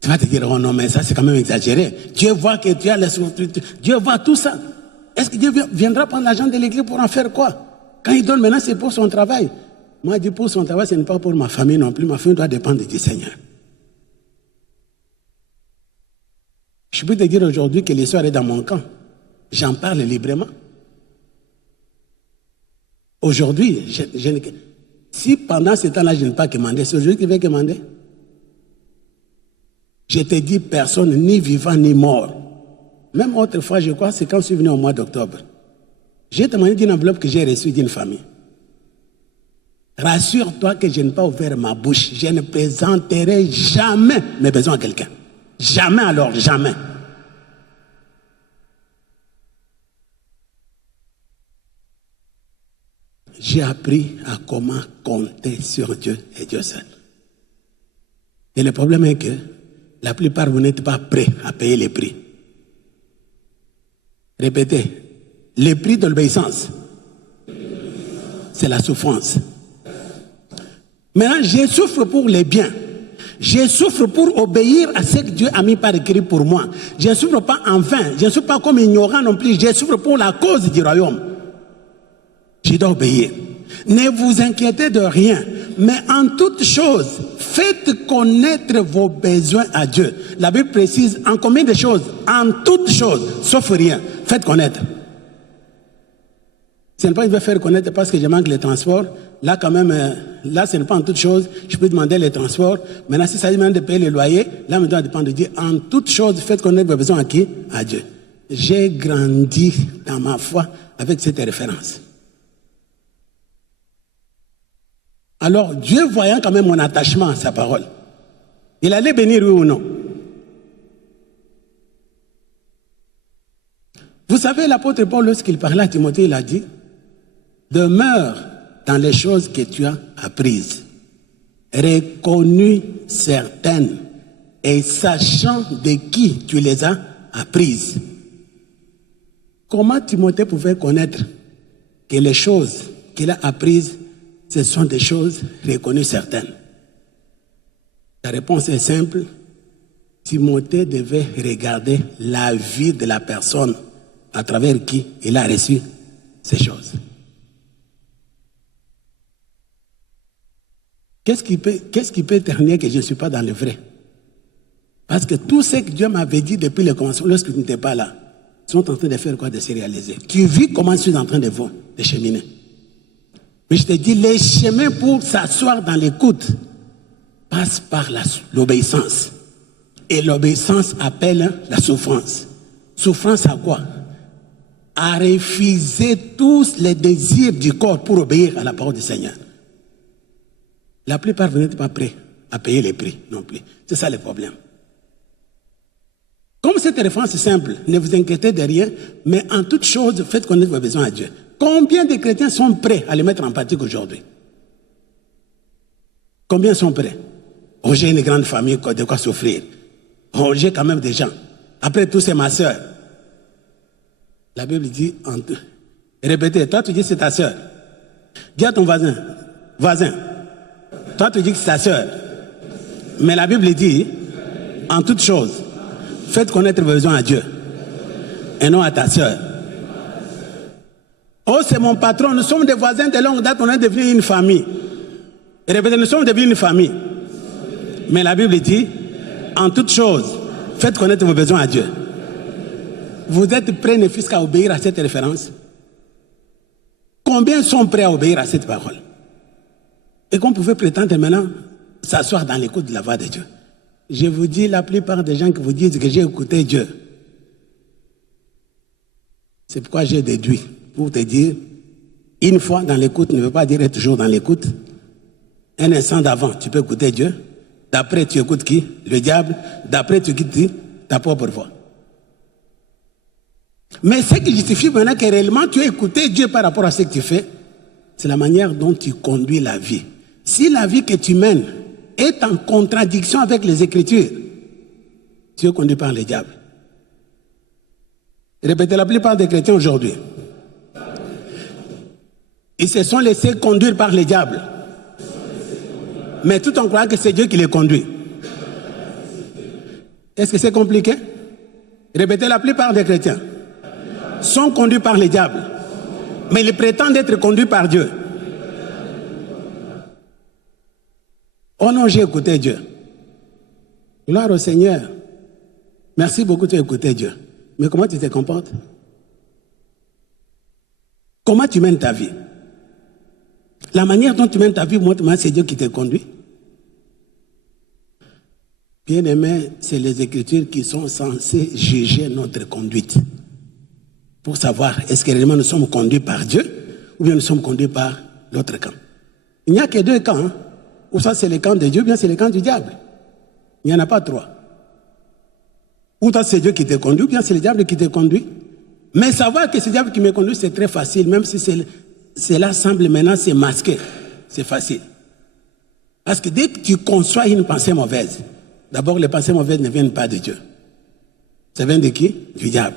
Tu vas te dire, oh non, mais ça c'est quand même exagéré. Dieu voit que tu as les souffrances, Dieu voit tout ça. Est-ce que Dieu viendra prendre l'argent de l'église pour en faire quoi? Quand il donne maintenant, c'est pour son travail. Moi, je dis pour son travail, ce n'est pas pour ma famille non plus. Ma famille doit dépendre du Seigneur. Je peux te dire aujourd'hui que l'histoire est dans mon camp. J'en parle librement. Aujourd'hui, si pendant ce temps-là, je n'ai pas commandé, c'est aujourd'hui qu'il va commander. Je te dis personne, ni vivant, ni mort. Même autrefois, je crois, c'est quand je suis venu au mois d'octobre. J'ai demandé d'une enveloppe que j'ai reçue d'une famille. Rassure-toi que je n'ai pas ouvert ma bouche. Je ne présenterai jamais mes besoins à quelqu'un. Jamais alors, jamais. J'ai appris à comment compter sur Dieu et Dieu seul. Et le problème est que la plupart vous n'êtes pas prêts à payer les prix. Répétez, le prix de l'obéissance, c'est la souffrance. Maintenant, je souffre pour les biens. Je souffre pour obéir à ce que Dieu a mis par écrit pour moi. Je ne souffre pas en vain. Je ne souffre pas comme ignorant non plus. Je souffre pour la cause du royaume. Je dois obéir. Ne vous inquiétez de rien, mais en toute chose, faites connaître vos besoins à Dieu. La Bible précise en combien de choses? En toutes choses, sauf rien. Faites connaître. Ce n'est pas qu'il veut faire connaître parce que je manque les transports. Là, quand même, là, ce n'est pas en toutes choses. Je peux demander les transports. Maintenant, si ça dit même de payer le loyer, là, maintenant, ça dépend de dire en toutes choses, faites connaître vos besoins à qui? À Dieu. J'ai grandi dans ma foi avec cette référence. Alors, Dieu voyant quand même mon attachement à sa parole, il allait bénir oui ou non? Vous savez, l'apôtre Paul, lorsqu'il parlait à Timothée, il a dit, demeure dans les choses que tu as apprises, reconnues certaines, et sachant de qui tu les as apprises. Comment Timothée pouvait connaître que les choses qu'il a apprises, ce sont des choses reconnues certaines? La réponse est simple. Timothée devait regarder la vie de la personne à travers qui il a reçu ces choses. Qu'est-ce qui peut éternuer que je ne suis pas dans le vrai? Parce que tout ce que Dieu m'avait dit depuis le commencement, lorsque tu n'étais pas là, sont en train de faire quoi? De se réaliser. Tu vis comment je suis en train de cheminer. Mais je te dis, les chemins pour s'asseoir dans l'écoute passent par l'obéissance. Et l'obéissance appelle la souffrance. Souffrance à quoi? À refuser tous les désirs du corps pour obéir à la parole du Seigneur. La plupart, vous n'êtes pas prêts à payer les prix non plus. C'est ça le problème. Comme cette référence est simple, ne vous inquiétez de rien, mais en toute chose, faites connaître vos besoins à Dieu. Combien de chrétiens sont prêts à les mettre en pratique aujourd'hui? Combien sont prêts? Oh, j'ai une grande famille, de quoi souffrir. Oh, j'ai quand même des gens. Après tout, c'est ma soeur. La Bible dit, répétez, toi tu dis c'est ta soeur. Dis à ton voisin, toi tu dis que c'est ta soeur. Mais la Bible dit, en toute chose, faites connaître vos besoins à Dieu et non à ta soeur. Oh, c'est mon patron, nous sommes des voisins de longue date, on est devenus une famille. Et répétez, nous sommes devenus une famille. Mais la Bible dit, en toute chose, faites connaître vos besoins à Dieu. Vous êtes prêts, ne fût-ce qu'à obéir à cette référence? Combien sont prêts à obéir à cette parole? Et qu'on pouvait prétendre maintenant s'asseoir dans l'écoute de la voix de Dieu. Je vous dis, la plupart des gens qui vous disent que j'ai écouté Dieu, c'est pourquoi j'ai déduit, pour te dire, une fois dans l'écoute ne veut pas dire être toujours dans l'écoute. Un instant d'avant, tu peux écouter Dieu. D'après, tu écoutes qui? Le diable. D'après, tu écoutes ta propre voix. Mais ce qui justifie maintenant que réellement tu as écouté Dieu par rapport à ce que tu fais, c'est la manière dont tu conduis la vie. Si la vie que tu mènes est en contradiction avec les Écritures, tu es conduit par le diable. Répétez, la plupart des chrétiens aujourd'hui, ils se sont laissés conduire par le diable. Mais tout en croyant que c'est Dieu qui les conduit. Est-ce que c'est compliqué? Répétez, la plupart des chrétiens sont conduits par le diable, mais ils prétendent être conduits par Dieu. Oh non, j'ai écouté Dieu. Gloire au Seigneur. Merci beaucoup, tu as écouté Dieu. Mais comment tu te comportes? Comment tu mènes ta vie? La manière dont tu mènes ta vie, moi, c'est Dieu qui te conduit. Bien aimé, c'est les Écritures qui sont censées juger notre conduite. Pour savoir, est-ce que réellement nous sommes conduits par Dieu ou bien nous sommes conduits par l'autre camp. Il n'y a que deux camps. Hein? Ou ça c'est le camp de Dieu, ou bien c'est le camp du diable. Il n'y en a pas trois. Ou ça c'est Dieu qui te conduit, ou bien c'est le diable qui te conduit. Mais savoir que c'est le diable qui me conduit, c'est très facile, même si cela semble maintenant c'est masqué. C'est facile. Parce que dès que tu conçois une pensée mauvaise, d'abord les pensées mauvaises ne viennent pas de Dieu. Ça vient de qui? Du diable.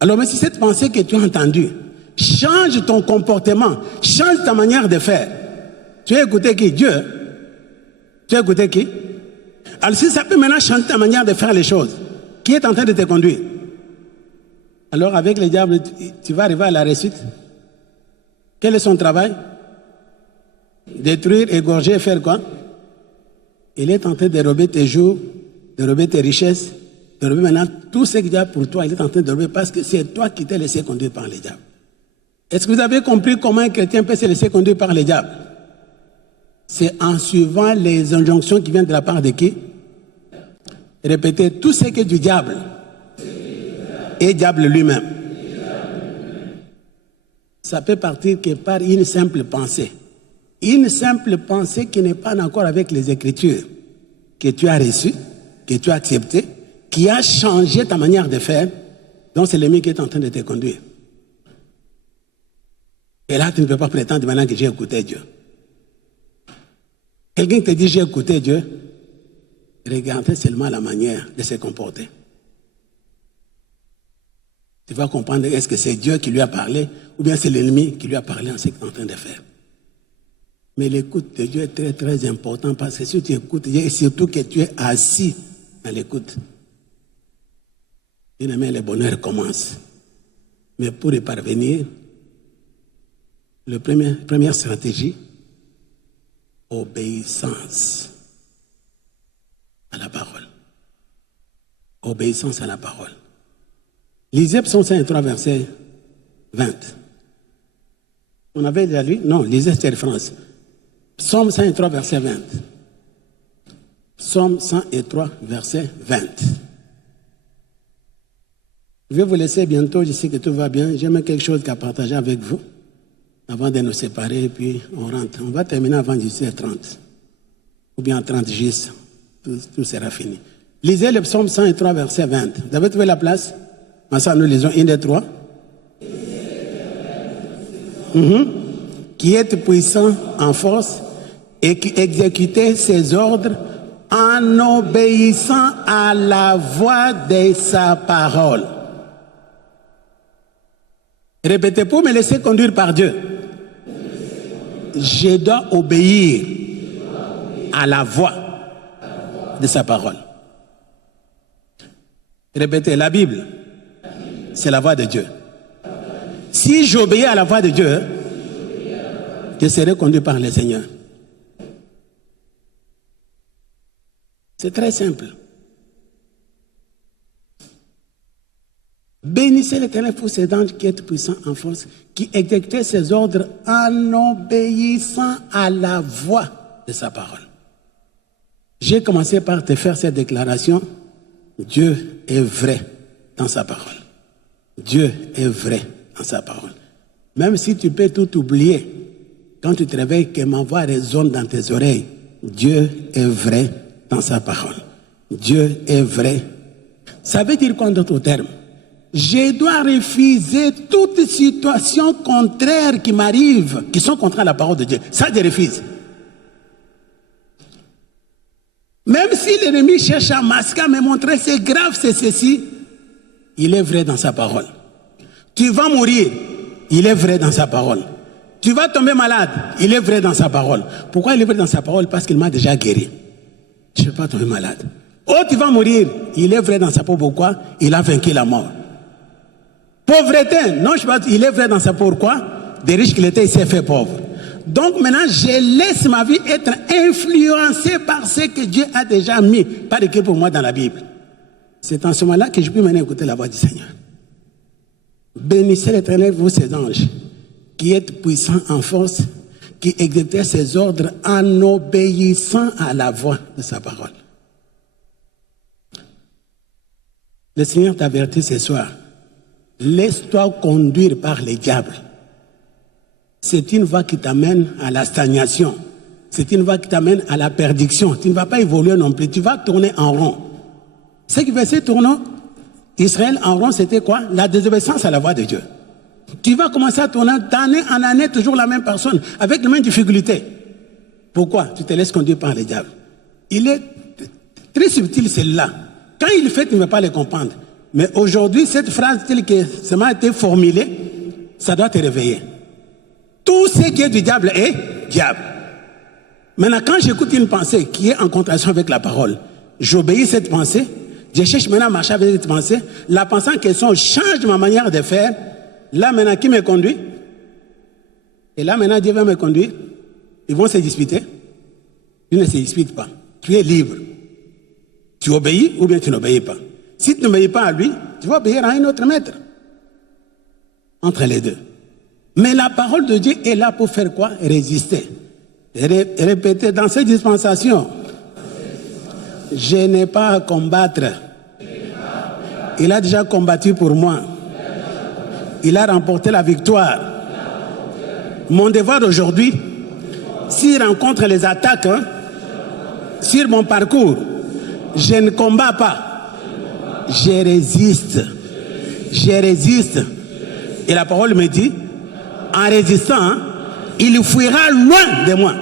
Alors, mais si cette pensée que tu as entendue change ton comportement, change ta manière de faire, tu as écouté qui? Dieu. Tu as écouté qui? Alors, si ça peut maintenant changer ta manière de faire les choses, qui est en train de te conduire? Alors, avec le diable, tu vas arriver à la réussite. Quel est son travail? Détruire, égorger, faire quoi? Il est en train de dérober tes jours, de dérober tes richesses, de dérober maintenant tout ce qu'il y a pour toi. Il est en train de dérober parce que c'est toi qui t'es laissé conduire par le diable. Est-ce que vous avez compris comment un chrétien peut se laisser conduire par le diable? C'est en suivant les injonctions qui viennent de la part de qui? Répétez, tout ce qui est du diable et diable lui-même. Ça peut partir que par une simple pensée. Une simple pensée qui n'est pas en accord avec les Écritures, que tu as reçues, que tu as acceptées, qui a changé ta manière de faire, Donc c'est l'ennemi qui est en train de te conduire. Et là, tu ne peux pas prétendre maintenant que j'ai écouté Dieu. Quelqu'un te dit j'ai écouté Dieu, regardez seulement la manière de se comporter. Tu vas comprendre est-ce que c'est Dieu qui lui a parlé ou bien c'est l'ennemi qui lui a parlé en ce qu'il est en train de faire. Mais l'écoute de Dieu est très très important parce que si tu écoutes Dieu et surtout que tu es assis à l'écoute, le bonheur commence. Mais pour y parvenir, la première stratégie, obéissance à la parole. Obéissance à la parole. Lisez Psaume 103, verset 20. On avait déjà lu? Non, lisez cette référence. Psaume 103, verset 20. Psaume 103, verset 20. Je vais vous laisser bientôt, je sais que tout va bien. J'ai même quelque chose à partager avec vous avant de nous séparer et puis on rentre. On va terminer avant 18h30. Ou bien 30 juste. Tout sera fini. Lisez le psaume 103, verset 20. Vous avez trouvé la place? Ensemble, nous lisons 1, 2, 3. Qui est puissant en force et qui exécutait ses ordres en obéissant à la voix de sa parole. Répétez pour me laisser conduire par Dieu. Je dois obéir à la voix de sa parole. Répétez, la Bible, c'est la voix de Dieu. Si j'obéis à la voix de Dieu, je serai conduit par le Seigneur. C'est très simple. Bénissez l'Éternel pour ses anges qui est puissant en force, qui exécutait ses ordres en obéissant à la voix de sa parole. J'ai commencé par te faire cette déclaration. Dieu est vrai dans sa parole. Dieu est vrai dans sa parole. Même si tu peux tout oublier, quand tu te réveilles, que ma voix résonne dans tes oreilles, Dieu est vrai dans sa parole. Dieu est vrai. Ça veut dire quoi en d'autres termes? Je dois refuser toute situation contraire qui m'arrive, qui sont contraires à la parole de Dieu. Ça, je refuse. Même si l'ennemi cherche à masquer, à me montrer c'est grave, c'est ceci, il est vrai dans sa parole. Tu vas mourir, il est vrai dans sa parole. Tu vas tomber malade, il est vrai dans sa parole. Pourquoi il est vrai dans sa parole? Parce qu'il m'a déjà guéri. Je ne vais pas tomber malade. Oh, tu vas mourir, il est vrai dans sa parole. Pourquoi? Il a vaincu la mort. Pauvreté, non, je sais pas, il est vrai dans sa parole. Pourquoi? Des riches qu'il était, il s'est fait pauvre. Donc maintenant, je laisse ma vie être influencée par ce que Dieu a déjà mis, par écrit pour moi dans la Bible. C'est en ce moment-là que je peux maintenant écouter la voix du Seigneur. Bénissez l'Éternel, vous ses anges, qui êtes puissants en force, qui exécutez ses ordres en obéissant à la voix de sa parole. Le Seigneur t'avertit ce soir. Laisse-toi conduire par les diables. C'est une voie qui t'amène à la stagnation. C'est une voie qui t'amène à la perdition. Tu ne vas pas évoluer non plus. Tu vas tourner en rond. Ce qui faisait tourner Israël en rond, c'était quoi? La désobéissance à la voix de Dieu. Tu vas commencer à tourner d'année en année toujours la même personne, avec les mêmes difficultés. Pourquoi? Tu te laisses conduire par les diables. Il est très subtil celle-là. Quand il le fait, tu ne vas pas le comprendre. Mais aujourd'hui, cette phrase telle que ça m'a été formulée, ça doit te réveiller. Tout ce qui est du diable est diable. Maintenant, quand j'écoute une pensée qui est en contradiction avec la parole, j'obéis à cette pensée, je cherche maintenant à marcher avec cette pensée, la pensée en question change ma manière de faire. Là maintenant, qui me conduit? Et là maintenant, Dieu va me conduire. Ils vont se disputer. Tu ne se disputes pas. Tu es libre. Tu obéis ou bien tu n'obéis pas. Si tu n'obéis pas à lui, tu vas obéir à un autre maître. Entre les deux. Mais la parole de Dieu est là pour faire quoi? Résister. Répétez dans cette dispensation. Je n'ai pas à combattre. Il a déjà combattu pour moi. Il a remporté la victoire. Mon devoir aujourd'hui, s'il rencontre les attaques sur mon parcours, je ne combats pas. Je résiste. je résiste. Et la parole me dit, en résistant, il fuira loin de moi.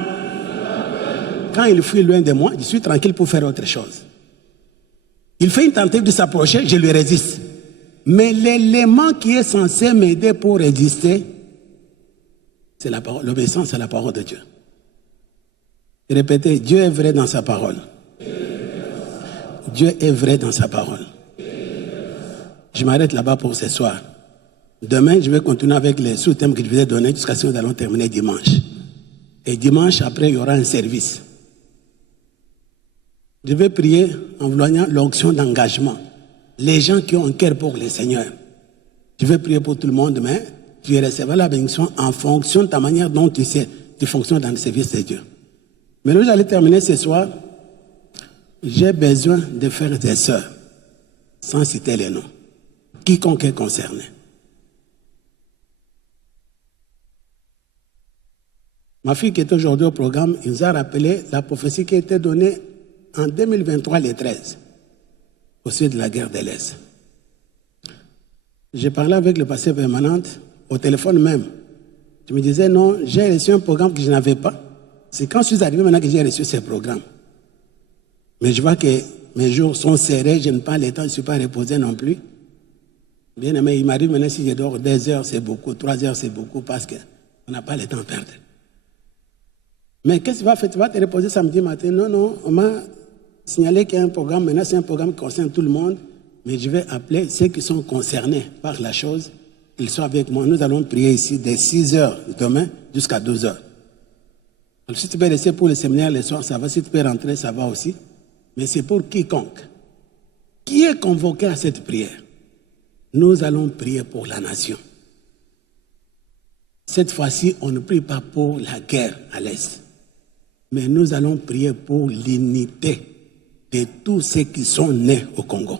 Quand il fuit loin de moi, je suis tranquille pour faire autre chose. Il fait une tentative de s'approcher, je lui résiste. Mais l'élément qui est censé m'aider pour résister, c'est l'obéissance à la parole de Dieu. Répétez, Dieu est vrai dans sa parole. Dieu est vrai dans sa parole. Je m'arrête là-bas pour ce soir. Demain, je vais continuer avec les sous-thèmes que je vous ai donnés jusqu'à ce que nous allons terminer dimanche. Et dimanche, après, il y aura un service. Je vais prier en voyant l'onction d'engagement. Les gens qui ont un cœur pour le Seigneur. Je vais prier pour tout le monde, mais tu recevras la bénédiction en fonction de ta manière dont tu sais, tu fonctionnes dans le service de Dieu. Mais nous allons terminer ce soir. J'ai besoin de frères et sœurs, sans citer les noms. Quiconque est concerné. Ma fille qui est aujourd'hui au programme, il nous a rappelé la prophétie qui a été donnée en 2023, les 13, au sujet de la guerre de l'Est. J'ai parlé avec le pasteur permanent, au téléphone même. Je me disais, non, j'ai reçu un programme que je n'avais pas. C'est quand je suis arrivé maintenant que j'ai reçu ce programme. Mais je vois que mes jours sont serrés, je n'ai pas le temps, je ne suis pas reposé non plus. Bien aimé, il m'arrive maintenant, si je dors 2 heures, c'est beaucoup, 3 heures, c'est beaucoup, parce qu'on n'a pas le temps à perdre. Mais qu'est-ce que tu vas faire? Tu vas te reposer samedi matin? Non, non, on m'a signalé qu'il y a un programme. Maintenant, c'est un programme qui concerne tout le monde. Mais je vais appeler ceux qui sont concernés par la chose. Ils sont avec moi. Nous allons prier ici dès 6 heures demain jusqu'à 12 heures. Alors, si tu peux rester pour le séminaire le soir, ça va. Si tu peux rentrer, ça va aussi. Mais c'est pour quiconque. Qui est convoqué à cette prière? Nous allons prier pour la nation. Cette fois-ci, on ne prie pas pour la guerre à l'Est. Mais nous allons prier pour l'unité de tous ceux qui sont nés au Congo.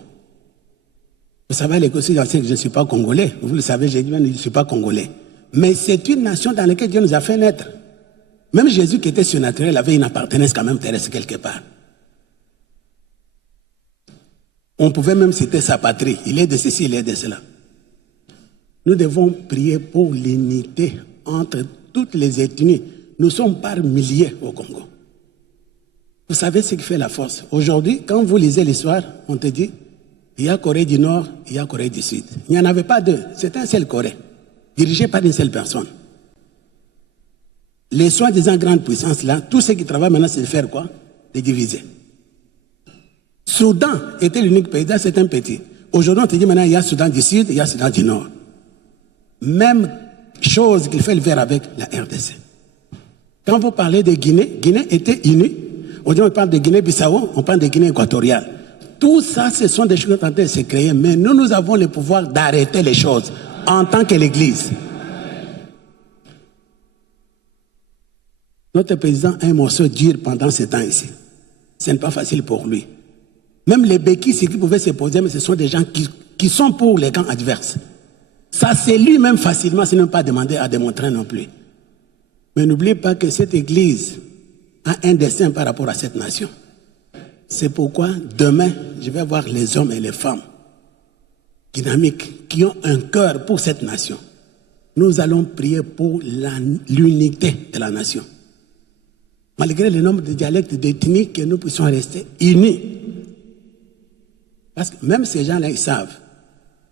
Vous savez, les Kossi, je sais que je ne suis pas congolais. Vous le savez, j'ai dit, je ne suis pas congolais. Mais c'est une nation dans laquelle Dieu nous a fait naître. Même Jésus qui était surnaturel avait une appartenance quand même terrestre quelque part. On pouvait même citer sa patrie. Il est de ceci, il est de cela. Nous devons prier pour l'unité entre toutes les ethnies. Nous sommes par milliers au Congo. Vous savez ce qui fait la force. Aujourd'hui, quand vous lisez l'histoire, on te dit, il y a Corée du Nord, il y a Corée du Sud. Il n'y en avait pas deux. C'était un seul Corée, dirigé par une seule personne. Les soi-disant grandes puissances là, tout ce qui travaillent maintenant, c'est de faire quoi? De diviser. Soudan était l'unique pays, c'est un petit. Aujourd'hui, on te dit maintenant, il y a Soudan du Sud, il y a Soudan du Nord. Même chose qu'il fait le faire avec la RDC. Quand vous parlez de Guinée, Guinée était unie. Aujourd'hui, on parle de Guinée-Bissau, on parle de Guinée équatoriale. Tout ça, ce sont des choses qui sont en train de se créer. Mais nous avons le pouvoir d'arrêter les choses en tant que l'Église. Notre président a un morceau dur pendant ce temps ici. Ce n'est pas facile pour lui. Même les béquilles, c'est qui pouvaient se poser, mais ce sont des gens qui sont pour les camps adverses. Ça, c'est lui-même facilement, ce n'est pas demandé à démontrer non plus. Mais n'oubliez pas que cette Église a un destin par rapport à cette nation. C'est pourquoi demain, je vais voir les hommes et les femmes dynamiques qui ont un cœur pour cette nation. Nous allons prier pour l'unité de la nation. Malgré le nombre de dialectes, d'ethnies, que nous puissions rester unis. Parce que même ces gens-là, ils savent.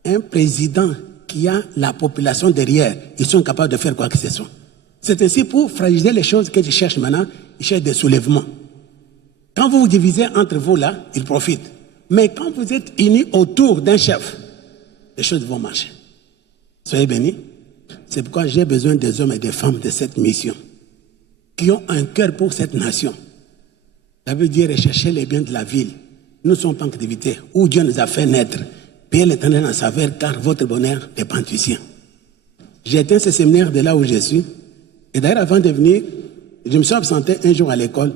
Un président qui a la population derrière, ils sont capables de faire quoi que ce soit. C'est ainsi pour fragiliser les choses que je cherche maintenant, ils cherchent des soulèvements. Quand vous vous divisez entre vous là, ils profitent. Mais quand vous êtes unis autour d'un chef, les choses vont marcher. Soyez bénis. C'est pourquoi j'ai besoin des hommes et des femmes de cette mission qui ont un cœur pour cette nation. Ça veut dire rechercher les biens de la ville. Nous ne sommes pas en captivité, où Dieu nous a fait naître. Payez l'Éternel en saveur, car votre bonheur dépend du sien. J'ai éteint ce séminaire de là où je suis. Et d'ailleurs, avant de venir, je me suis absenté un jour à l'école.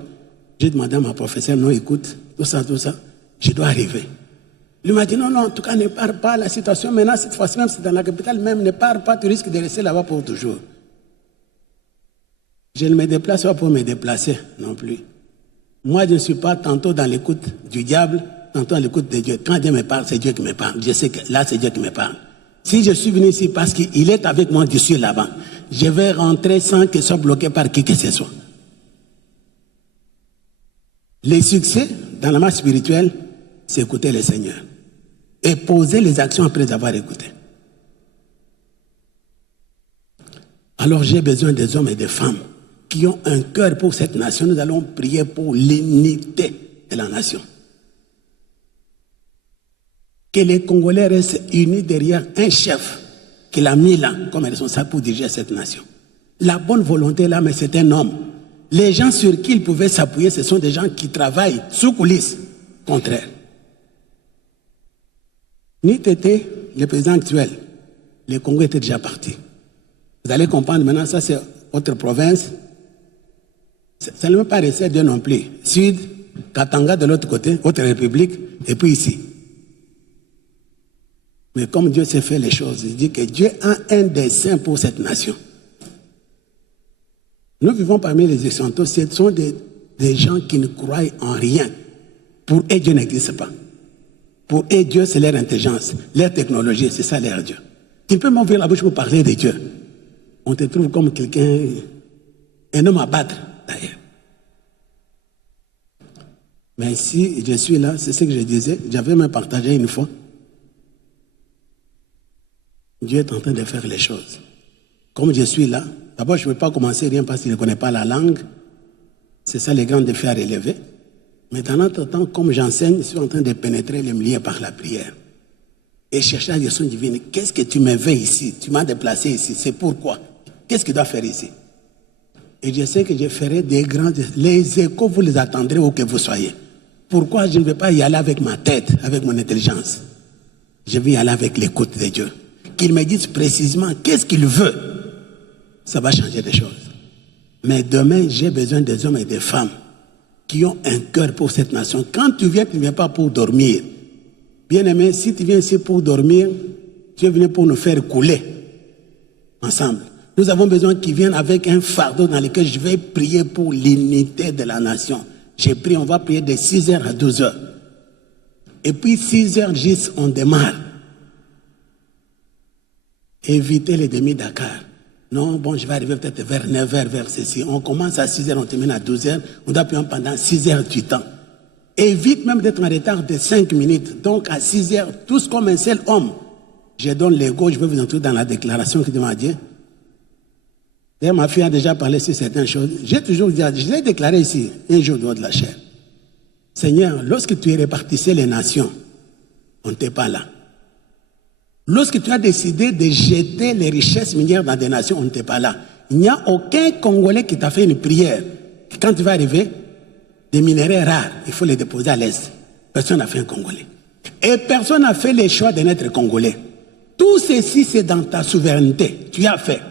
J'ai demandé à ma professeure, non, écoute, tout ça, je dois arriver. Il m'a dit, non, en tout cas, ne pars pas, la situation maintenant, cette fois-ci même, c'est dans la capitale même, ne pars pas, tu risques de rester là-bas pour toujours. Je ne me déplace pas pour me déplacer non plus. Moi, je ne suis pas tantôt dans l'écoute du diable, tantôt dans l'écoute de Dieu. Quand Dieu me parle, c'est Dieu qui me parle. Je sais que là, c'est Dieu qui me parle. Si je suis venu ici parce qu'il est avec moi, je suis là-bas, je vais rentrer sans qu'il soit bloqué par qui que ce soit. Les succès dans la marche spirituelle, c'est écouter le Seigneur et poser les actions après avoir écouté. Alors j'ai besoin des hommes et des femmes qui ont un cœur pour cette nation. Nous allons prier pour l'unité de la nation. Que les Congolais restent unis derrière un chef qu'il a mis là comme responsable pour diriger cette nation. La bonne volonté là, mais c'est un homme. Les gens sur qui il pouvait s'appuyer, ce sont des gens qui travaillent sous coulisses. Contraire. Ni Tété, le président actuel, les Congolais étaient déjà partis. Vous allez comprendre maintenant, ça c'est autre province. Ça ne veut pas rester Dieu non plus. Sud, Katanga de l'autre côté, autre république, et puis ici. Mais comme Dieu sait faire les choses, il dit que Dieu a un dessein pour cette nation. Nous vivons parmi les Occidentaux, ce sont des gens qui ne croient en rien. Pour eux, Dieu n'existe pas. Pour eux, Dieu, c'est leur intelligence, leur technologie, c'est ça leur Dieu. Tu peux m'ouvrir la bouche pour parler de Dieu. On te trouve comme quelqu'un, un homme à battre, d'ailleurs. Mais si je suis là, c'est ce que je disais, j'avais même partagé une fois. Dieu est en train de faire les choses. Comme je suis là, d'abord je ne peux pas commencer rien parce qu'il ne connaît pas la langue. C'est ça les grands défis à relever. Mais dans notre temps, comme j'enseigne, je suis en train de pénétrer les milieux par la prière. Et chercher la direction divine. Qu'est-ce que tu me veux ici? Tu m'as déplacé ici. C'est pourquoi? Qu'est-ce qu'il doit faire ici? Et je sais que je ferai des grands... Les échos, vous les attendrez où que vous soyez. Pourquoi je ne vais pas y aller avec ma tête, avec mon intelligence? Je vais y aller avec l'écoute de Dieu. Qu'il me dise précisément qu'est-ce qu'il veut. Ça va changer des choses. Mais demain, j'ai besoin des hommes et des femmes qui ont un cœur pour cette nation. Quand tu ne viens pas pour dormir. Bien-aimé, si tu viens ici pour dormir, tu es venu pour nous faire couler ensemble. Nous avons besoin qu'ils viennent avec un fardeau dans lequel je vais prier pour l'unité de la nation. J'ai prié, on va prier de 6h à 12h. Et puis 6h juste, on démarre. Éviter les demi-Dakar. Non, bon, je vais arriver peut-être vers 9h, vers ceci. On commence à 6h, on termine à 12h. On doit prier pendant 6h du temps. Évite même d'être en retard de 5 minutes. Donc à 6h, tous comme un seul homme. Je donne l'ego, je vais vous entrer dans la déclaration que Dieu m'a dit. D'ailleurs, ma fille a déjà parlé sur certaines choses. J'ai toujours dit, je l'ai déclaré ici, un jour de la chair. Seigneur, lorsque tu répartissais les nations, on n'était pas là. Lorsque tu as décidé de jeter les richesses minières dans des nations, on n'était pas là. Il n'y a aucun Congolais qui t'a fait une prière. Quand tu vas arriver, des minéraux rares, il faut les déposer à l'Est. Personne n'a fait un Congolais. Et personne n'a fait le choix de n'être Congolais. Tout ceci, c'est dans ta souveraineté. Tu as fait.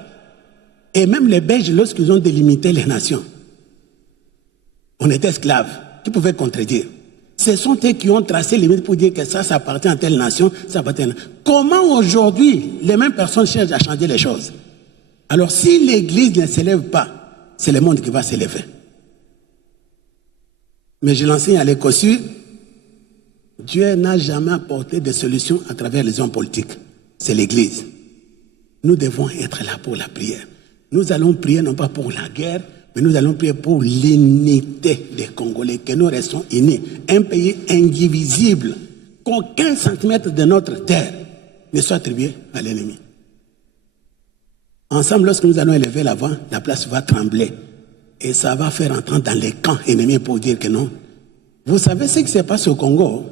Et même les Belges, lorsqu'ils ont délimité les nations, on était esclaves. Tu pouvais contredire. Ce sont eux qui ont tracé les limites pour dire que ça appartient à telle nation, ça appartient à telle nation. Comment aujourd'hui, les mêmes personnes cherchent à changer les choses? Alors si l'Église ne s'élève pas, c'est le monde qui va s'élever. Mais je l'enseigne à l'Écossur, Dieu n'a jamais apporté de solution à travers les hommes politiques. C'est l'Église. Nous devons être là pour la prière. Nous allons prier non pas pour la guerre, mais nous allons prier pour l'unité des Congolais, que nous restons unis. Un pays indivisible, qu'aucun centimètre de notre terre ne soit attribué à l'ennemi. Ensemble, lorsque nous allons élever l'avant, la place va trembler. Et ça va faire entendre dans les camps ennemis pour dire que non. Vous savez ce qui se passe au Congo?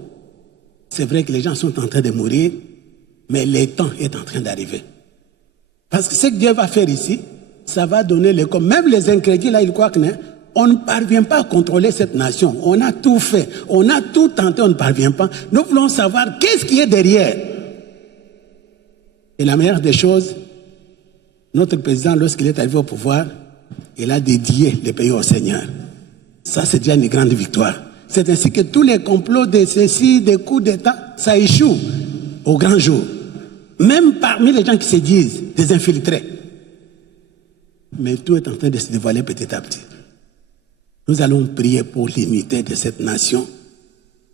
C'est vrai que les gens sont en train de mourir, mais le temps est en train d'arriver. Parce que ce que Dieu va faire ici, ça va donner le corps. Même les incrédules, là, ils croient qu'on ne parvient pas à contrôler cette nation. On a tout fait. On a tout tenté, on ne parvient pas. Nous voulons savoir qu'est-ce qui est derrière. Et la meilleure des choses, notre président, lorsqu'il est arrivé au pouvoir, il a dédié le pays au Seigneur. Ça, c'est déjà une grande victoire. C'est ainsi que tous les complots de ceci, des coups d'État, ça échoue au grand jour. Même parmi les gens qui se disent des infiltrés. Mais tout est en train de se dévoiler petit à petit. Nous allons prier pour l'unité de cette nation.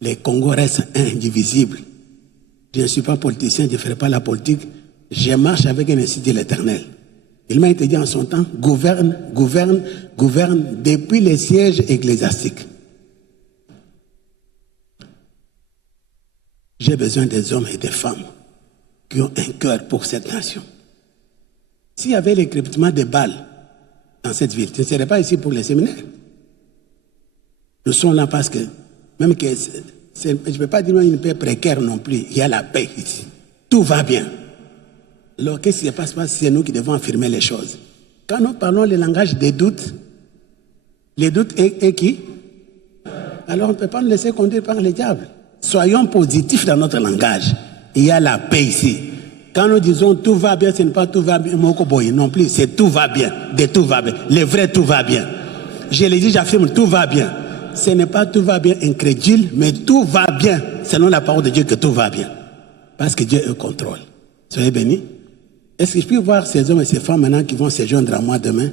Les Congos restent indivisibles. Je ne suis pas politicien, je ne ferai pas la politique. Je marche avec un esprit de l'Éternel. Il m'a été dit en son temps, gouverne, gouverne, gouverne depuis les sièges ecclésiastiques. J'ai besoin des hommes et des femmes qui ont un cœur pour cette nation. S'il y avait l'écrêtement des balles dans cette ville, tu ne serais pas ici pour les séminaires. Nous sommes là parce que, même que, je ne peux pas dire une paix précaire non plus, il y a la paix ici. Tout va bien. Alors, qu'est-ce qui se passe? C'est nous qui devons affirmer les choses. Quand nous parlons le langage des doutes, les doutes est qui? Alors, on ne peut pas nous laisser conduire par le diable. Soyons positifs dans notre langage. Il y a la paix ici. Quand nous disons tout va bien, ce n'est pas tout va bien, non plus, c'est tout va bien, de tout va bien. Le vrai tout va bien. Je l'ai dit, j'affirme, tout va bien. Ce n'est pas tout va bien incrédule, mais tout va bien, selon la parole de Dieu, que tout va bien. Parce que Dieu est au contrôle. Soyez bénis. Est-ce que je peux voir ces hommes et ces femmes maintenant qui vont se joindre à moi demain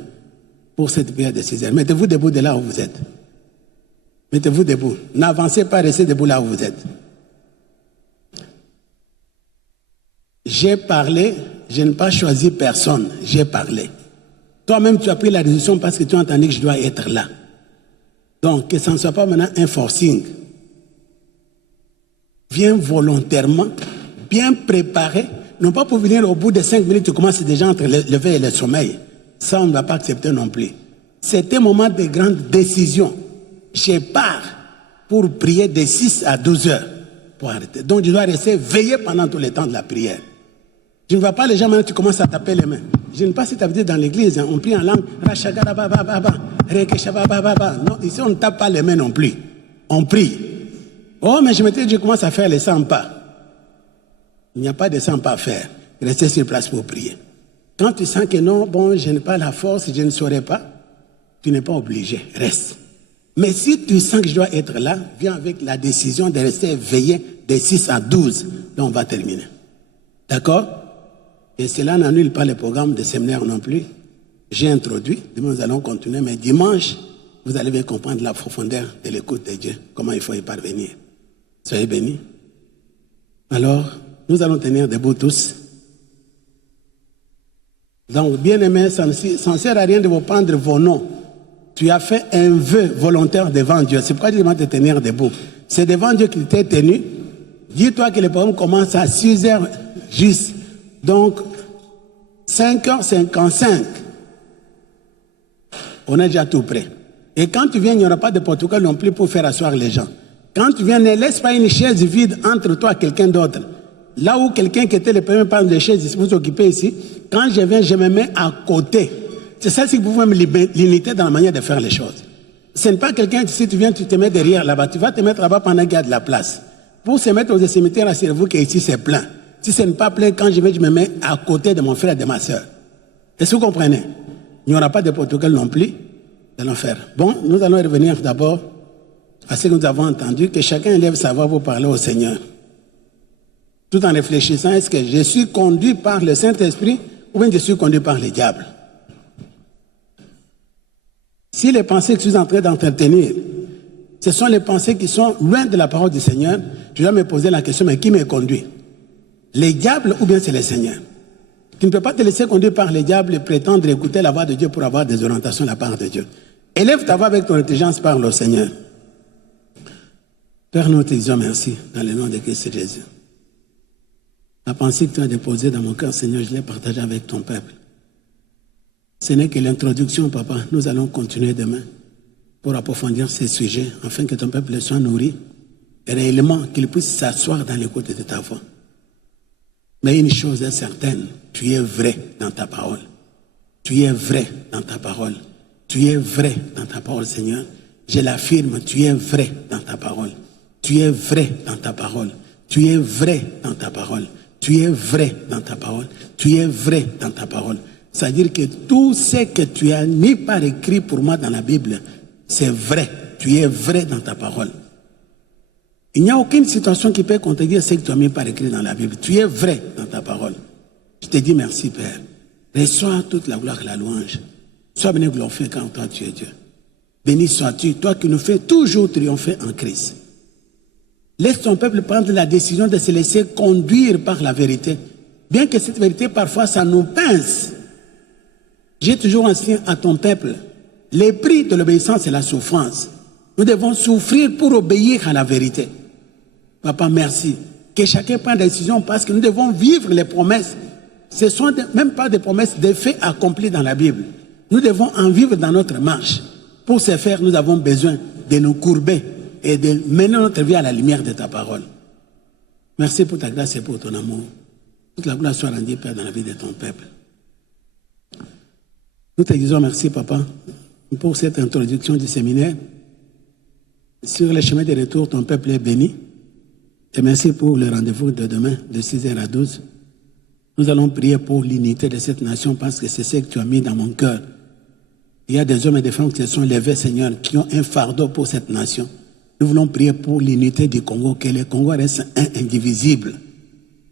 pour cette prière de 6 heures? Mettez-vous debout de là où vous êtes. Mettez-vous debout. N'avancez pas, restez debout là où vous êtes. J'ai parlé, je n'ai pas choisi personne, j'ai parlé. Toi-même, tu as pris la décision parce que tu as entendu que je dois être là. Donc, que ça ne soit pas maintenant un forcing. Viens volontairement, bien préparé, non pas pour venir au bout de 5 minutes, tu commences déjà entre le lever et le sommeil. Ça, on ne va pas accepter non plus. C'est un moment de grande décision. Je pars pour prier de 6 à 12 heures pour arrêter. Donc, je dois rester veillé pendant tout le temps de la prière. Je ne vois pas les gens maintenant, tu commences à taper les mains. Je ne sais pas si tu as vu dans l'église, hein, on prie en langue. Non, ici, on ne tape pas les mains non plus. On prie. Oh, mais je commence à faire les 100 pas. Il n'y a pas de 100 pas à faire. Restez sur place pour prier. Quand tu sens que non, bon, je n'ai pas la force, je ne saurais pas, tu n'es pas obligé. Reste. Mais si tu sens que je dois être là, viens avec la décision de rester veillé de 6 à 12. Là, on va terminer. D'accord? Et cela n'annule pas le programme de séminaire non plus. J'ai introduit, demain nous allons continuer, mais dimanche, vous allez comprendre la profondeur de l'écoute de Dieu, comment il faut y parvenir. Soyez bénis. Alors, nous allons tenir debout tous. Donc, bien-aimés, ça ne sert à rien de vous prendre vos noms. Tu as fait un vœu volontaire devant Dieu. C'est pourquoi je demande de tenir debout. C'est devant Dieu qu'il t'est tenu. Dis-toi que le programme commence à 6 heures juste. Donc, 5h55. On est déjà tout prêt. Et quand tu viens, il n'y aura pas de protocole non plus pour faire asseoir les gens. Quand tu viens, ne laisse pas une chaise vide entre toi et quelqu'un d'autre. Là où quelqu'un qui était le premier par de chaise vous occupez ici, quand je viens, je me mets à côté. C'est ça qui pouvez me limiter dans la manière de faire les choses. Ce n'est pas quelqu'un, si tu viens, tu te mets derrière là-bas. Tu vas te mettre là-bas pendant qu'il y a de la place. Pour se mettre aux cimetières, rassurez-vous qu'ici c'est plein. Si ce n'est pas plein, quand je vais, je me mets à côté de mon frère et de ma soeur. Est-ce que vous comprenez? Il n'y aura pas de protocole non plus. Nous allons faire. Bon, nous allons revenir d'abord à ce que nous avons entendu, que chacun élève sa voix pour parler au Seigneur. Tout en réfléchissant, est-ce que je suis conduit par le Saint-Esprit ou bien je suis conduit par le diable? Si les pensées que je suis en train d'entretenir, ce sont les pensées qui sont loin de la parole du Seigneur, je dois me poser la question, mais qui me conduit? Les diables ou bien c'est le Seigneur? Tu ne peux pas te laisser conduire par les diables et prétendre écouter la voix de Dieu pour avoir des orientations de la part de Dieu. Élève ta voix avec ton intelligence, parle au Seigneur. Père, nous te disons merci dans le nom de Christ Jésus. La pensée que tu as déposée dans mon cœur, Seigneur, je l'ai partagée avec ton peuple. Ce n'est que l'introduction, Papa. Nous allons continuer demain pour approfondir ces sujets afin que ton peuple soit nourri et réellement qu'il puisse s'asseoir dans l'écoute de ta voix. Mais une chose est certaine, tu es vrai dans ta parole. Tu es vrai dans ta parole. Tu es vrai dans ta parole, Seigneur. Je l'affirme, tu es vrai dans ta parole. Tu es vrai dans ta parole. Tu es vrai dans ta parole. Tu es vrai dans ta parole. Tu es vrai dans ta parole. C'est-à-dire que tout ce que tu as mis par écrit pour moi dans la Bible, c'est vrai. Tu es vrai dans ta parole. Il n'y a aucune situation qui peut contredire ce que tu as mis par écrit dans la Bible. Tu es vrai dans ta parole. Je te dis merci, Père. Reçois toute la gloire et la louange. Sois béni glorifié quand toi tu es Dieu. Béni sois-tu, toi qui nous fais toujours triompher en Christ. Laisse ton peuple prendre la décision de se laisser conduire par la vérité Bien que cette vérité, parfois, ça nous pince. J'ai toujours enseigné à ton peuple, le prix de l'obéissance, c'est la souffrance. Nous devons souffrir pour obéir à la vérité. Papa, merci. Que chacun prenne des décisions parce que nous devons vivre les promesses. Ce ne sont même pas des promesses, des faits accomplis dans la Bible. Nous devons en vivre dans notre marche. Pour ce faire, nous avons besoin de nous courber et de mener notre vie à la lumière de ta parole. Merci pour ta grâce et pour ton amour. Toute la gloire soit rendue, Père, dans la vie de ton peuple. Nous te disons merci, Papa, pour cette introduction du séminaire. Sur le chemin de retour, ton peuple est béni. Et merci pour le rendez-vous de demain, de 6h à 12. Nous allons prier pour l'unité de cette nation parce que c'est ce que tu as mis dans mon cœur. Il y a des hommes et des femmes qui se sont levés, Seigneur, qui ont un fardeau pour cette nation. Nous voulons prier pour l'unité du Congo, que le Congo reste indivisible.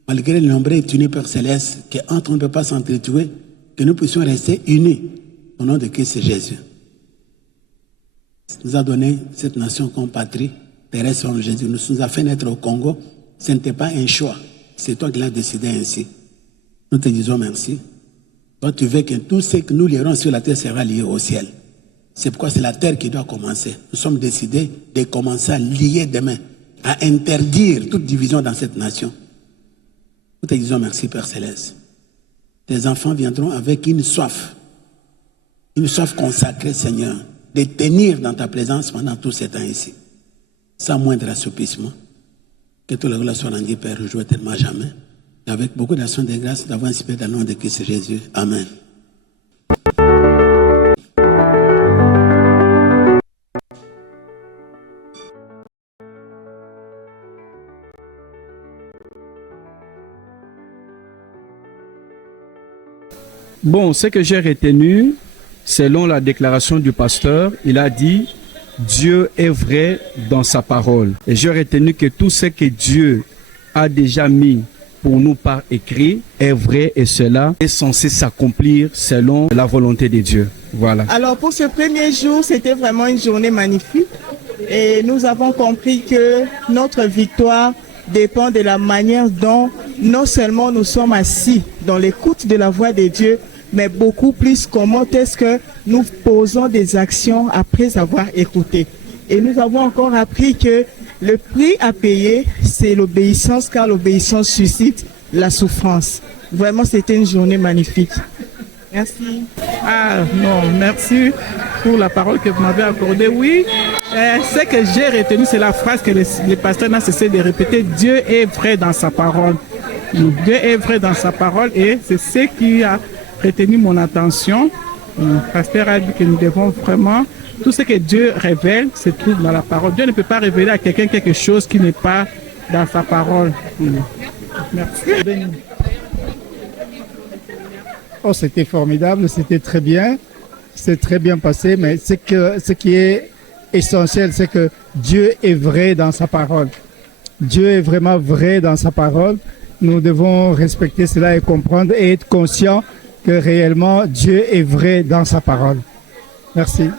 Malgré le nombre unis, Père Céleste, qu'entre nous ne peut pas s'entretuer, que nous puissions rester unis au nom de Christ Jésus. Nous a donné cette nation comme patrie, terrestre en Jésus. Nous a fait naître au Congo. Ce n'était pas un choix. C'est toi qui l'as décidé ainsi. Nous te disons merci. Toi, tu veux que tout ce que nous lierons sur la terre sera lié au ciel. C'est pourquoi c'est la terre qui doit commencer. Nous sommes décidés de commencer à lier demain, à interdire toute division dans cette nation. Nous te disons merci, Père Céleste. Tes enfants viendront avec une soif consacrée, Seigneur, de tenir dans ta présence pendant tout ce temps ici, sans moindre assoupissement. Que toute la gloire soit rendue, Père, rejouer tellement jamais. Et avec beaucoup d'action de grâce, d'avoir inspiré dans le nom de Christ Jésus. Amen. Bon, ce que j'ai retenu, selon la déclaration du pasteur, il a dit « Dieu est vrai dans sa parole ». Et j'ai retenu que tout ce que Dieu a déjà mis pour nous par écrit est vrai et cela est censé s'accomplir selon la volonté de Dieu. Voilà. Alors pour ce premier jour, c'était vraiment une journée magnifique et nous avons compris que notre victoire dépend de la manière dont non seulement nous sommes assis dans l'écoute de la voix de Dieu, mais beaucoup plus comment est-ce que nous posons des actions après avoir écouté. Et nous avons encore appris que le prix à payer, c'est l'obéissance, car l'obéissance suscite la souffrance. Vraiment, c'était une journée magnifique. Merci. Ah non, merci pour la parole que vous m'avez accordée. Oui, ce que j'ai retenu, c'est la phrase que le pasteur n'a cessé de répéter. Dieu est vrai dans sa parole. Dieu est vrai dans sa parole et c'est ce qui a retenu mon attention. Le pasteur a dit que nous devons vraiment, tout ce que Dieu révèle se trouve dans la parole. Dieu ne peut pas révéler à quelqu'un quelque chose qui n'est pas dans sa parole. Merci. Oh, c'était formidable, c'était très bien, c'est très bien passé, mais ce qui est essentiel, c'est que Dieu est vrai dans sa parole. Dieu est vraiment vrai dans sa parole. Nous devons respecter cela et comprendre et être conscients que réellement Dieu est vrai dans sa parole. Merci.